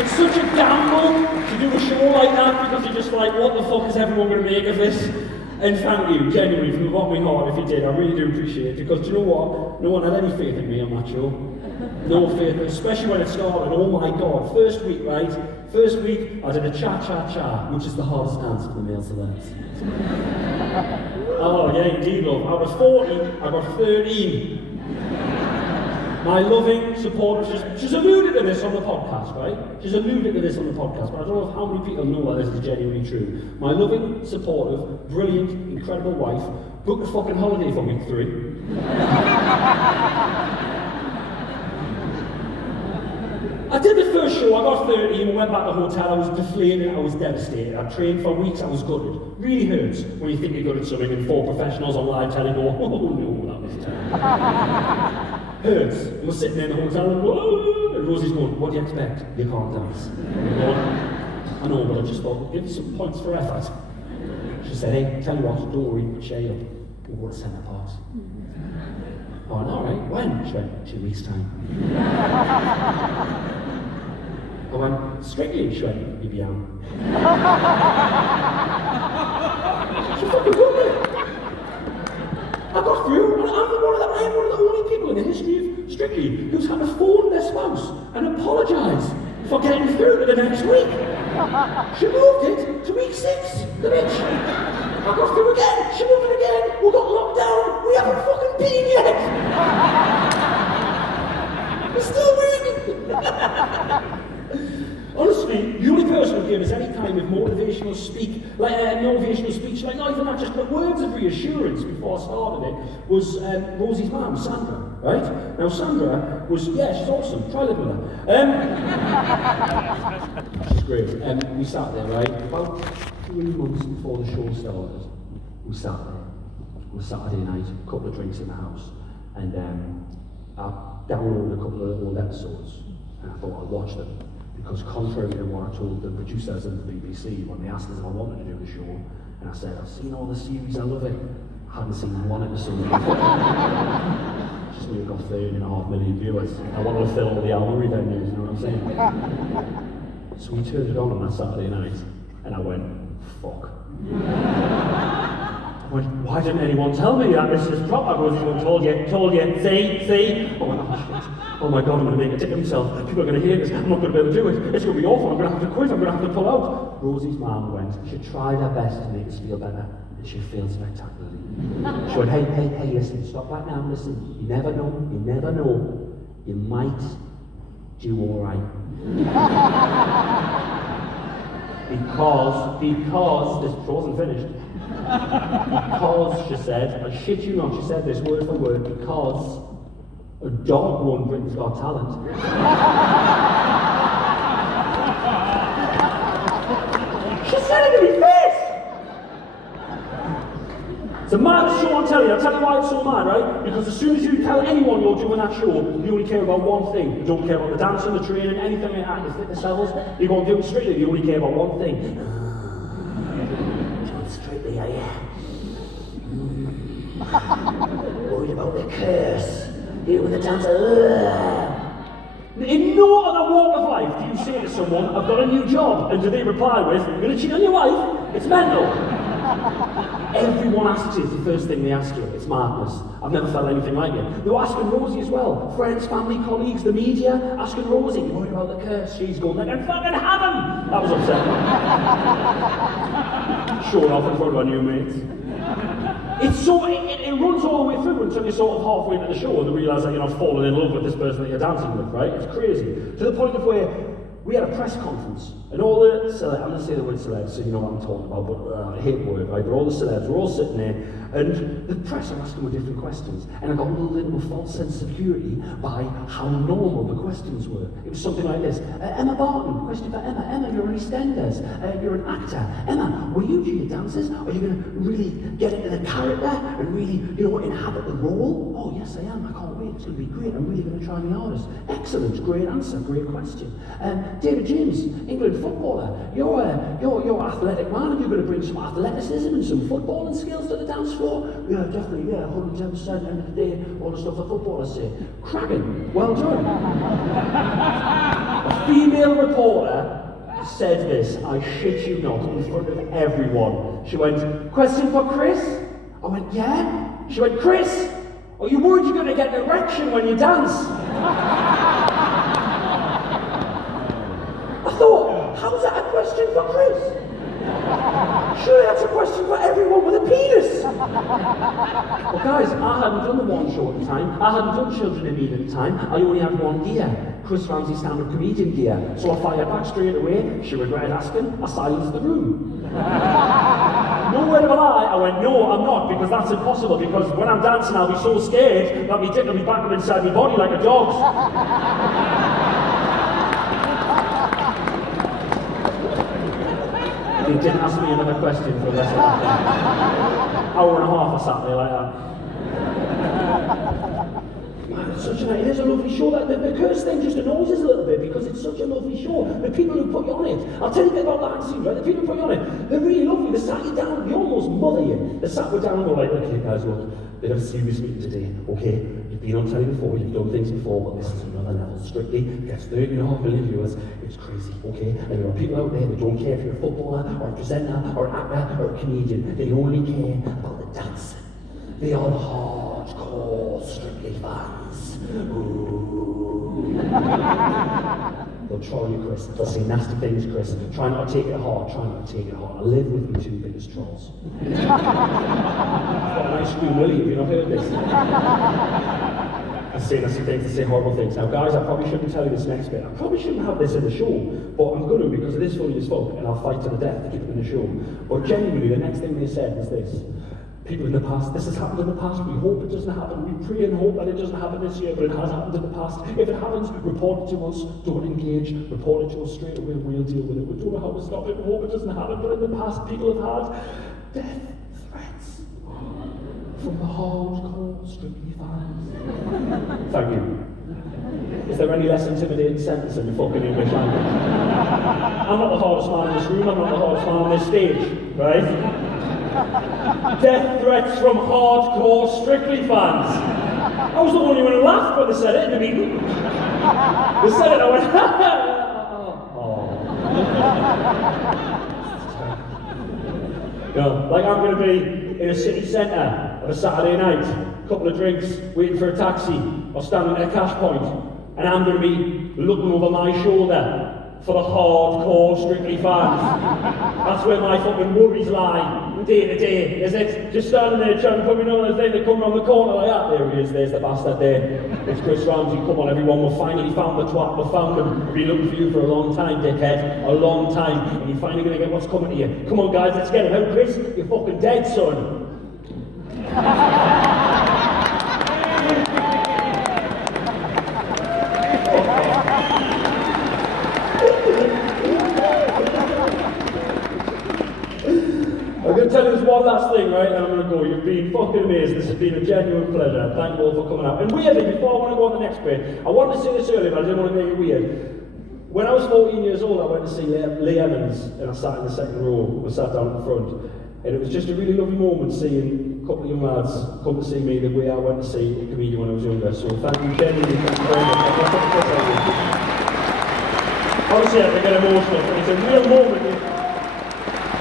It's such a gamble to do a show like that because you're just like, what the fuck is everyone going to make of this? And thank you, genuinely, from the bottom of my heart, if you did. I really do appreciate it because do you know what? No one had any faith in me on that show. No faith, especially when it started. Oh my God. First week, right? First week, I did a cha-cha-cha, which is the hardest dance for the male celebs. Oh, yeah, indeed, love. Out of 40, I got 13. My loving, supportive, she's alluded to this on the podcast, right? She's alluded to this on the podcast, but I don't know how many people know that this is genuinely true. My loving, supportive, brilliant, incredible wife booked a fucking holiday for week 3. I did the first show, I got 13, went back to the hotel, I was deflated, I was devastated. I trained for weeks, I was gutted. Really hurts when you think you're good at something and 4 professionals on live telly go, oh no, that was terrible. Hurts. And we're sitting there in the hotel and whoa, and Rosie's going, what do you expect? You can't dance. I'm going, I know, but I just thought, give you some points for effort. She said, hey, tell you what, don't worry, cheer you up. We'll go to Centre Parks. I went, all right, when? She went, 2 weeks' time. I went, Strictly? She went, you'll be out. She fucking got me. I got through, and I'm one of the only people in the history of Strictly who's had to phone their spouse and apologise for getting through to the next week. She moved it to week 6, the bitch. I got through again, she moved it again, we got locked down, we haven't fucking been yet! We're still waiting! Honestly, the only person who gave us any kind of motivational speech, like not even that, just the words of reassurance before I started it, was Rosie's mum, Sandra, right? Now Sandra was, she's awesome, try living with her. She's great. We sat there, right? About 3 months before the show started, we sat there. It was Saturday night, a couple of drinks in the house, and I downloaded a couple of old episodes, and I thought I'd watch them. Because contrary to what I told the producers of the BBC when they asked us if I wanted to do the show, and I said, I've seen all the series, I love it. I hadn't seen one episode. Just knew it got 13.5 million viewers. I wanted to fill all the Almery venues, you know what I'm saying? So we turned it on that Saturday night, and I went, fuck. I went, why didn't anyone tell me that this is proper? I was even told you, see? I went, oh shit. Oh my God, I'm going to make a dick of myself. People are going to hear this. I'm not going to be able to do it. It's going to be awful. I'm going to have to quit. I'm going to have to pull out. Rosie's mum went, she tried her best to make us feel better. And She failed spectacularly. She went, hey, listen, stop that now, listen. You never know. You might do all right. Because, this wasn't finished. Because, she said, I shit you not, she said this word for word, because a dog won Britain's Got Talent. She said it to me face! It's a mad show, I'm telling you. I'll tell you why it's so mad, right? Because as soon as you tell anyone you're doing that show, you only care about one thing. You don't care about the dancing, the training, anything like that, your fitness levels. You're going to do it strictly, you only care about one thing. Do it strictly, are you? Worried about the curse. You with the dancer. In no other walk of life do you say to someone, I've got a new job, and do they reply with, you're going to cheat on your wife? It's mental. Everyone asks it, the first thing they ask you. It's madness. I've never felt anything like it. They were asking Rosie as well. Friends, family, colleagues, the media, asking Rosie, worried about the curse. She's going, they can fucking have him! That was upsetting. Showing off in front of our new mates. It's so, it runs all the way through until you're sort of halfway into the show and you realise that you're not falling in love with this person that you're dancing with, right? It's crazy. To the point of where we had a press conference, and all the celebs, I'm going to say the word celebs so you know what I'm talking about, but I hate the word, right? But all the celebs were all sitting there, and the press are asking me different questions, and I got a little false sense of security by how normal the questions were. It was something like this. Emma Barton, question for Emma. Emma, you're an EastEnders, you're an actor. Emma, will you do your dances? Are you going to really get into the character and really, inhabit the role? Oh, yes, I am. I can't wait. It's going to be great. I'm really going to try my hardest. Excellent. Great answer. Great question. David James, England footballer. You're an athletic man. Are you going to bring some athleticism and some footballing skills to the dance floor? Yeah, definitely. Yeah, 110%. End of the day, all the stuff that footballers say. Cracking. Well done. A female reporter said this, I shit you not, in front of everyone. She went, question for Chris? I went, yeah. She went, Chris, are you worried you're going to get an erection when you dance? I thought, how's that a question for Chris? Surely that's a question for everyone with a penis! Well guys, I hadn't done the one show at the time. I hadn't done Children in Need at the time. I only had one gear. Chris Ramsey stand-up comedian gear. So I fired back straight away. She regretted asking. I silenced the room. No word of a lie, I went, no, I'm not, because that's impossible, because when I'm dancing I'll be so scared that my dick will be back up inside my body like a dog's. He didn't ask me another question for the rest of the day. Hour and a half I sat there like that. Man, it is a lovely show. That the curse thing just annoys us a little bit because it's such a lovely show. The people who put you on it, I'll tell you a bit about the hand scenes, right? The people who put you on it, they're really lovely. They sat you down, they almost mother you. They sat you down and go like, okay guys, look, bit of a serious meeting today, okay? You've been on telly before, you've done things before, but this is another level. Strictly gets 30.5 million viewers. It's crazy, okay? And there are people out there that don't care if you're a footballer or a presenter or an actor or a comedian. They only care about the dancing. They are the hardcore Strictly fans. Ooh. They'll troll you, Chris. They'll say nasty things, Chris. Try not to take it hard. Try not to take it hard. I live with my two biggest trolls. It's got an ice cream willy. Have you not heard this? I say nasty things, I say horrible things. Now, guys, I probably shouldn't tell you this next bit. I probably shouldn't have this in the show, but I'm going to because it is funny as fuck, and I'll fight to the death to keep it in the show. But genuinely, the next thing they said was this. People in the past, this has happened in the past, we hope it doesn't happen, we pray and hope that it doesn't happen this year, but it has happened in the past. If it happens, report it to us, don't engage, report it to us straight away, we'll deal with it. We don't know how to stop it, we hope it doesn't happen, but in the past, people have had death threats from the hardcore Strictly fans. Thank you. Is there any less intimidating sentence in the fucking English language? I'm not the hardest man in this room, I'm not the hardest man on this stage, right? Death threats from hardcore Strictly fans. I was the only one who laughed when they said it in the meeting. They said it, I went, oh. You know, like I'm going to be in a city centre on a Saturday night, a couple of drinks, waiting for a taxi, or standing at a cash point, and I'm going to be looking over my shoulder, for the hardcore Strictly fans. That's where my fucking worries lie, day to day, is it? Just standing there trying to put me on the thing, they come around the corner like that. There he is, there's the bastard there. It's Chris Ramsey, come on everyone, we finally found the twat, we found him. We've been looking for you for a long time, dickhead, a long time, and you're finally gonna get what's coming to you. Come on guys, let's get him out, Chris, you're fucking dead, son. I'm going to tell you this one last thing, right, and I'm going to go. You've been fucking amazing. This has been a genuine pleasure. Thank you all for coming out. And weirdly, before I want to go on the next bit, I wanted to say this earlier, but I didn't want to make it weird. When I was 14 years old, I went to see Lee Evans, and I sat in the second row. I sat down in front. And it was just a really lovely moment seeing a couple of young lads come to see me the way I went to see a comedian when I was younger. So thank you, genuinely, thank you very much. Honestly, I get emotional, but it's a real moment.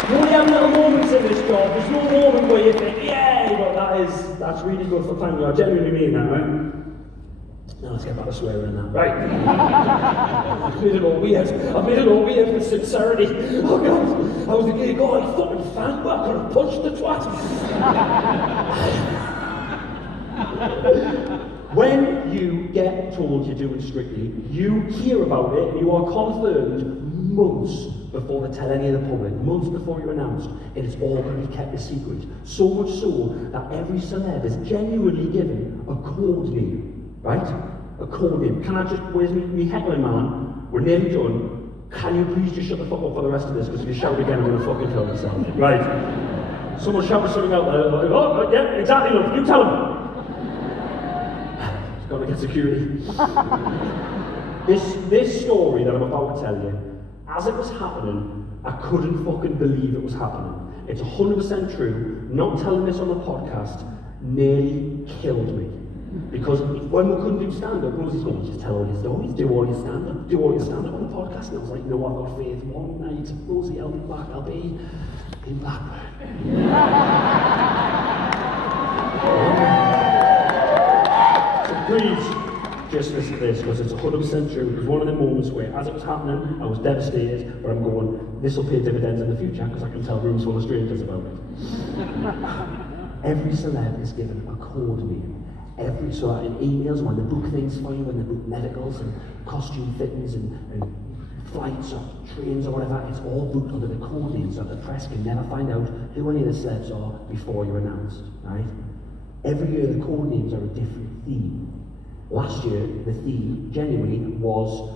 You only have little moments in this job. There's no moment where you think, yay, but that's really good for thank you. I genuinely mean that, right? Now let's get back to swearing and that, right? I've made it all weird. I've made it all weird with sincerity. Oh God, I was the gay guy, fucking fan, but I could have punched the twat. When you get told you're doing Strictly, you hear about it and you are confirmed months before they tell any of the public, months before you're announced. It is all going to be kept a secret. So much so that every celeb is genuinely given a code name, right? A code name. Can I just, where's me heckling man? We're nearly done. Can you please just shut the fuck up for the rest of this? Because if you shout again, I'm going to fucking kill myself. Right. Someone shouted something out there, like, oh, yeah, exactly, look, you tell him. Just got to get security. This story that I'm about to tell you, as it was happening, I couldn't fucking believe it was happening. It's 100% true. Not telling this on the podcast nearly killed me. Because when we couldn't do stand-up, Rosie's going, just tell all your stories, do all your stand-up on the podcast. And I was like, no, I've got faith. One night, Rosie, I'll be back, I'll be in Blackburn. So please, just listen to this, because it's 100% true. It was one of the moments where, as it was happening, I was devastated, but I'm going, this will pay dividends in the future, because I can tell rooms full of strangers about it. Every celeb is given a code name. So that in emails, when they book things for you, when they book medicals and costume fittings and flights or trains or whatever, it's all booked under the code name, so that the press can never find out who any of the celebs are before you're announced, right? Every year the code names are a different theme. Last year, the theme, genuinely, was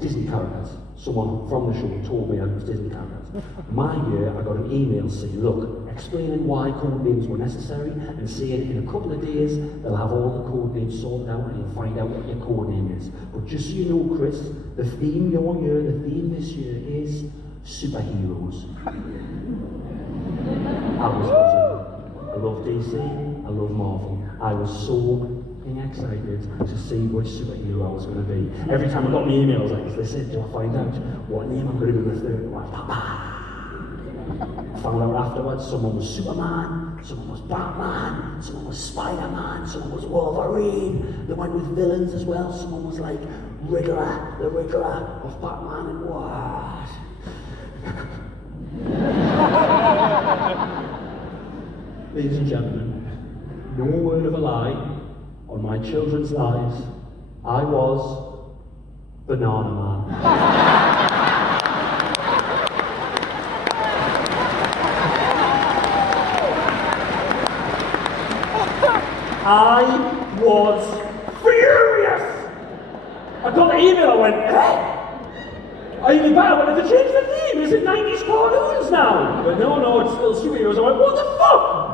Disney characters. Someone from the show told me it was Disney characters. My year, I got an email saying, look, explaining why code names were necessary, and saying in a couple of days, they'll have all the code names sorted out and you'll find out what your code name is. But just so you know, Chris, the theme your year, the theme this year is superheroes. I was buzzing. I love DC, I love Marvel. I was so excited to see which superhero I was going to be. Every time I got my emails like this, they said, do I find out what name I'm going to be with third? I'm like, Papa. I found out afterwards, someone was Superman, someone was Batman, someone was Spider-Man, someone was Wolverine. They went with villains as well. Someone was like Riddler, the Riddler of Batman and what? Ladies and gentlemen, no word of a lie, on my children's lives, I was Banana Man. I was furious! I got the email, I went, eh? Are you bad? When have they changed the theme? Is it 90s cartoons now? But no, it's still superheroes. I went, what the fuck?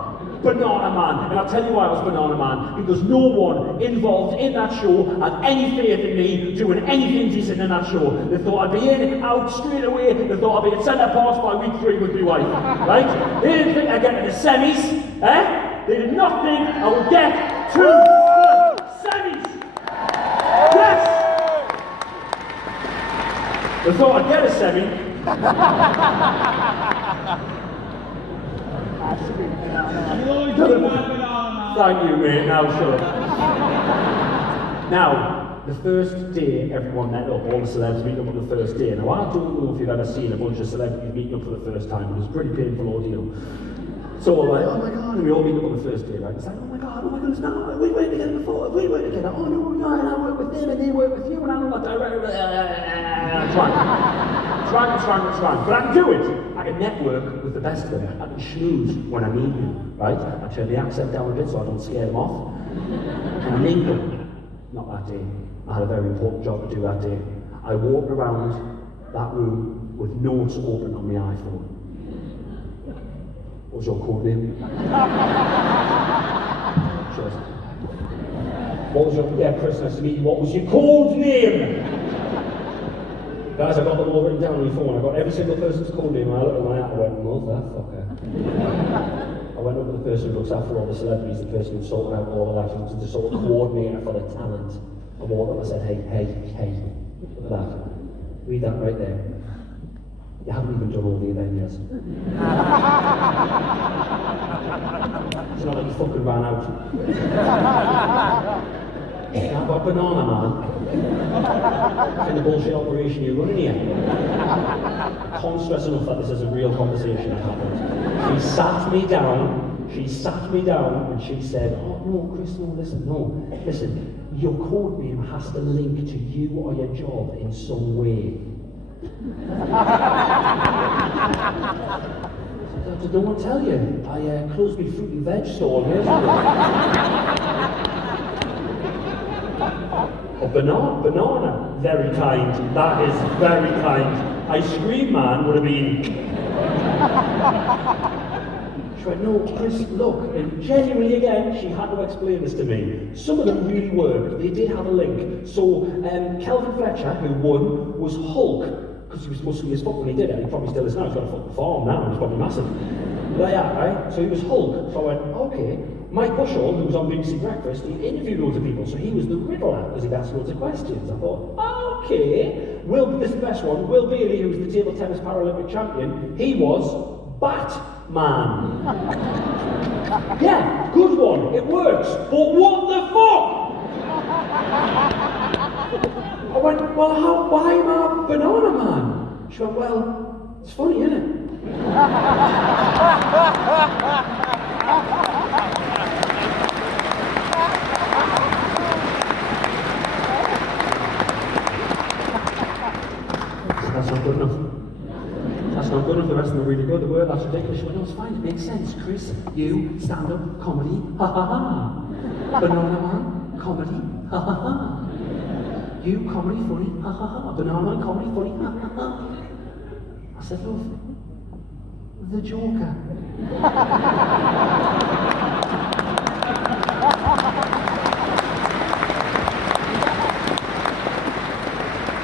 Banana Man. And I'll tell you why I was Banana Man. Because no one involved in that show had any faith in me doing anything decent in that show. They thought I'd be in, out straight away. They thought I'd be at centre parts by week 3 with my wife. Right? They didn't think I'd get to the semis. They did not think I would get to the semis. Yes! They thought I'd get a semi. Thank you, mate. Now, shut up. Now, the first day everyone met up, all the celebs meet up on the first day. Now I don't know if you've ever seen a bunch of celebrities meeting up for the first time, but it's a pretty painful ordeal. So we're like, oh my god, and we all meet up on the first day, right? It's like, oh my goodness, no, we worked together before, we worked together, oh no, and I work with them, and they work with you, and I'm not director, trying. But I can do it. I can network with the best of them. I can schmooze when I meet them, right? I turn the accent down a bit so I don't scare them off. And I meet them. Not that day. I had a very important job to do that day. I walked around that room with notes open on my iPhone. What was your code name? Cheers. What was your, Chris, nice to meet you. What was your code name? Guys, I got them all written down on my phone. I got every single person's code name. I looked at my app and went, motherfucker. I went up to the person who looks after all the celebrities, the person who sorted out all of that, who was the sort of coordinator for the talent. I walked up and I said, hey, look at that. Read that right there. You haven't even done all the Avengers. It's not like you fucking ran out. I've got Banana Man. In the bullshit operation you're running here. I can't stress enough that this is a real conversation that happened. She sat me down and she said, oh no, Chris, listen, your code name has to link to you or your job in some way. I don't want to tell you, I closed my fruit and veg store years ago. A banana, very kind. That is very kind. Ice cream man would have been. She went, no, Chris, look, and genuinely again, she had to explain this to me. Some of them really worked. They did have a link. So Kelvin Fletcher, who won, was Hulk, because he was muscly as fuck when he did it. He probably still is now. He's got a fucking farm now. He's probably massive. But yeah, right? So he was Hulk. So I went, okay. Mike Bushell, who was on BBC Breakfast, he interviewed loads of people, so he was the riddler, because he'd asked loads of questions. I thought, okay, this is the best one. Will Bailey, who was the table tennis Paralympic champion, he was Batman. Yeah, good one, it works, but what the fuck? I went, well, why am I Banana Man? She went, well, it's funny, isn't it? That's not good enough. That's not good enough. The rest of them are really good. The word, that's ridiculous. She went, no, it's fine. It makes sense. Chris, you, stand-up, comedy, ha ha ha. Banana Man, comedy, ha ha ha. You, comedy, funny, ha ha ha. Banana Man, comedy, funny, ha ha ha. I said, love, the Joker.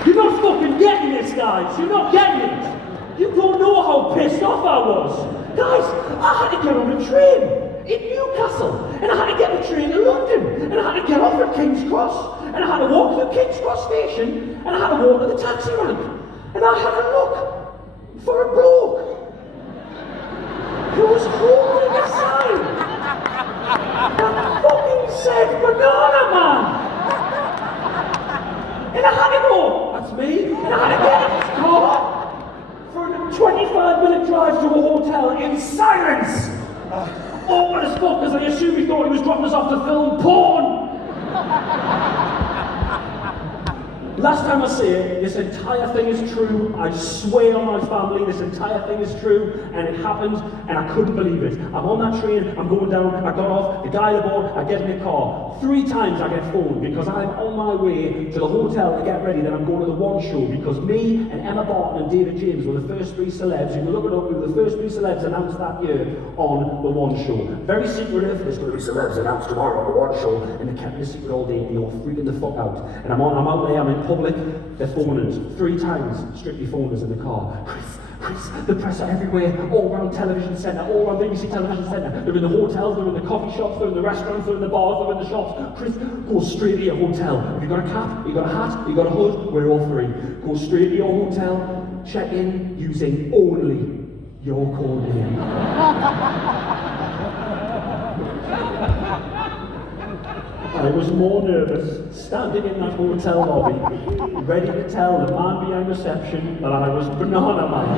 You're not fucking getting this, guys. You're not getting it. You don't know how pissed off I was. Guys, I had to get on a train in Newcastle, and I had to get the train to London, and I had to get off at King's Cross, and I had to walk to King's Cross station, and I had to walk to the taxi rank, and I had to look for a bloke who was holding a sign that fucking said Banana Man. And I had to go, that's me, and I had to get in his car for a 25-minute drive to a hotel in silence. Awkward as fuck, because I assumed he thought he was dropping us off to film porn. Last time I say it, this entire thing is true. I swear on my family, this entire thing is true, and it happened, and I couldn't believe it. I'm on that train, I'm going down, I got off, the guy aboard, I get in the car. 3 times I get phoned because I'm on my way to the hotel to get ready, then I'm going to the One Show, because me and Emma Barton and David James were the first 3 celebs. You can look it up, we were the first 3 celebs announced that year on the One Show. Very secretive, there's going to be celebs announced tomorrow on the One Show, and they kept me secret all day, and they were freaking the fuck out. And I'm out there, I'm in public, they're phoning us. 3 times, strictly phoned us in the car. Chris, the press are everywhere, all around television centre, all around BBC television centre. They're in the hotels, they're in the coffee shops, they're in the restaurants, they're in the bars, they're in the shops. Chris, go straight to your hotel. Have you got a cap? You got a hat? You got a hood? We're all 3. Go straight to your hotel, check in using only your code name. I was more nervous standing in that hotel lobby, ready to tell the man behind reception that I was Banana Man.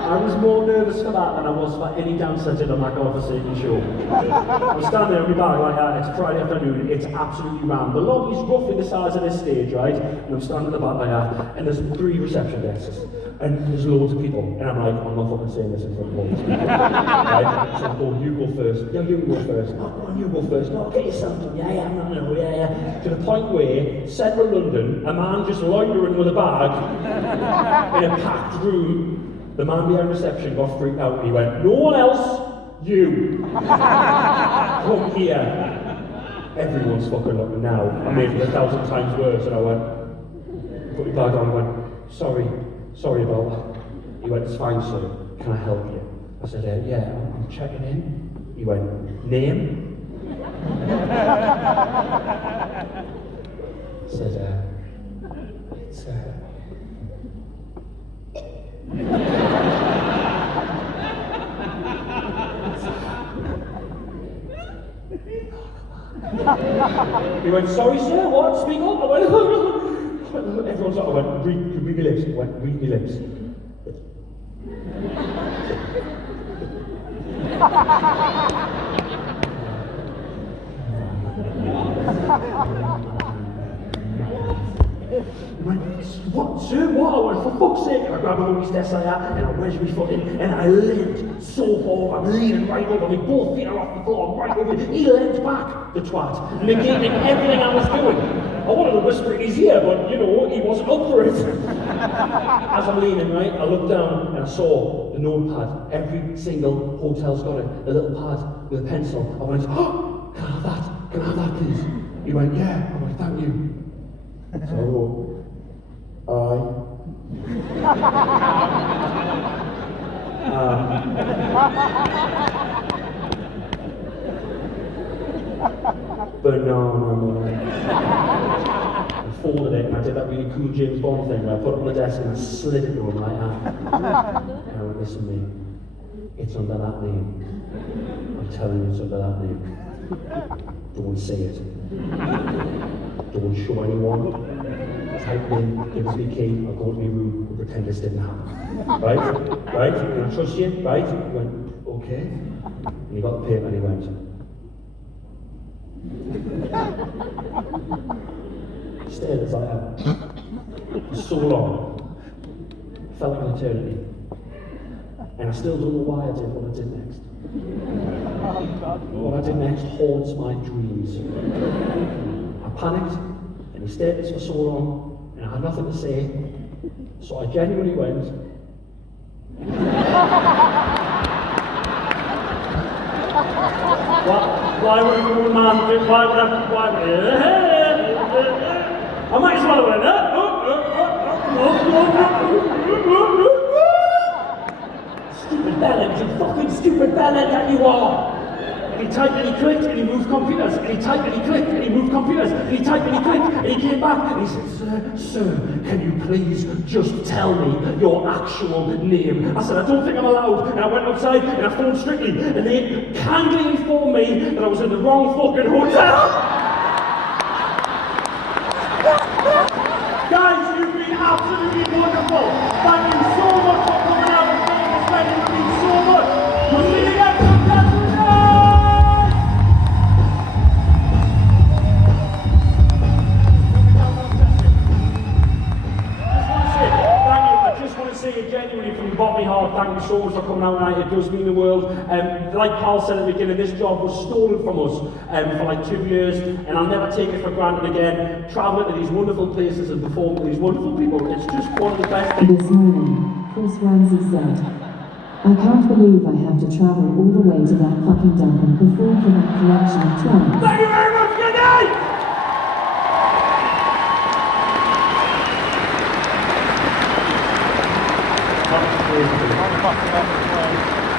I was more nervous for that than I was for any dance I did on that godforsaken show. I was standing there with my bag like that, it's Friday afternoon, it's absolutely rammed. The lobby's roughly the size of this stage, right? And I'm standing in the back like that, and there's 3 reception desks, and there's loads of people, and I'm like, I'm not fucking saying this in front of all these people. Right? So I go, you go first, no, you go first, no, go on, you go first, no, get yourself done, yeah, I'm not, no, yeah. To the point where, central London, a man just loitering with a bag in a packed room. The man behind reception got freaked out and he went, no one else, you. Come here. Everyone's fucking looking now. I made it 1,000 times worse and I went, put your bag on and went, sorry about that. He went, it's fine sir, can I help you? I said, yeah, I'm checking in. He went, name? I said, it's He went, sorry sir, what? Speak up. I went, everyone's like, I went, read me lips. He went, read me lips. He went, what, sir, what? I went, for fuck's sake. And I grabbed one of his desks like that, and I wedged my foot in, and I leant so far, I'm leaning right over me, both feet are off the floor, I'm right over him. He leant back, the twat, negating everything I was doing. I wanted to whisper in his ear, but, you know, he wasn't up for it. As I'm leaning, right, I looked down, and I saw the notepad. Every single hotel's got it, the little pad with a pencil. I went, oh, can I have that? Can I have that, please? He went, yeah. I went, thank you. So I wrote, banana. I folded it and I did that really cool James Bond thing where I put it on the desk and I slid it to him like that. And I went, listen to me, it's under that name. I'm telling you it's under that name. Don't say it. Don't show anyone. Type in, give us the key, I'll go to my room and pretend this didn't happen. Right? Right? Can I trust you? Right? He went, okay. And he got the paper and he went. He stared as I had. For so long. Felt like an eternity. And I still don't know why I did what I did next. What I did next haunts my dreams. I panicked, and he stared at us for so long, and I had nothing to say, so I genuinely went. Why would a woman man, why would I might as well have went, stupid bellend, you fucking stupid bellend that you are! And he typed and he clicked and he moved computers, and he typed and he clicked and he moved computers, and he typed and he clicked and he came back and he said, sir, can you please just tell me your actual name? I said, I don't think I'm allowed. And I went outside and I phoned Strictly, and they kindly informed me that I was in the wrong fucking hotel. Guys, you've been absolutely wonderful. Thank you so much for coming out and making this ready. You've been so much. We'll see you again. Genuinely from the bottom of my heart, thank you so much for coming out tonight. It does mean the world. Like Carl said at the beginning, this job was stolen from us for like 2 years, and I'll never take it for granted again. Travelling to these wonderful places and performing to these wonderful people, it's just one of the best things. This morning, Chris Ramsey said, I can't believe I have to travel all the way to that fucking dump and perform for that collection of twins. Thank you very much. Good night. Thank you.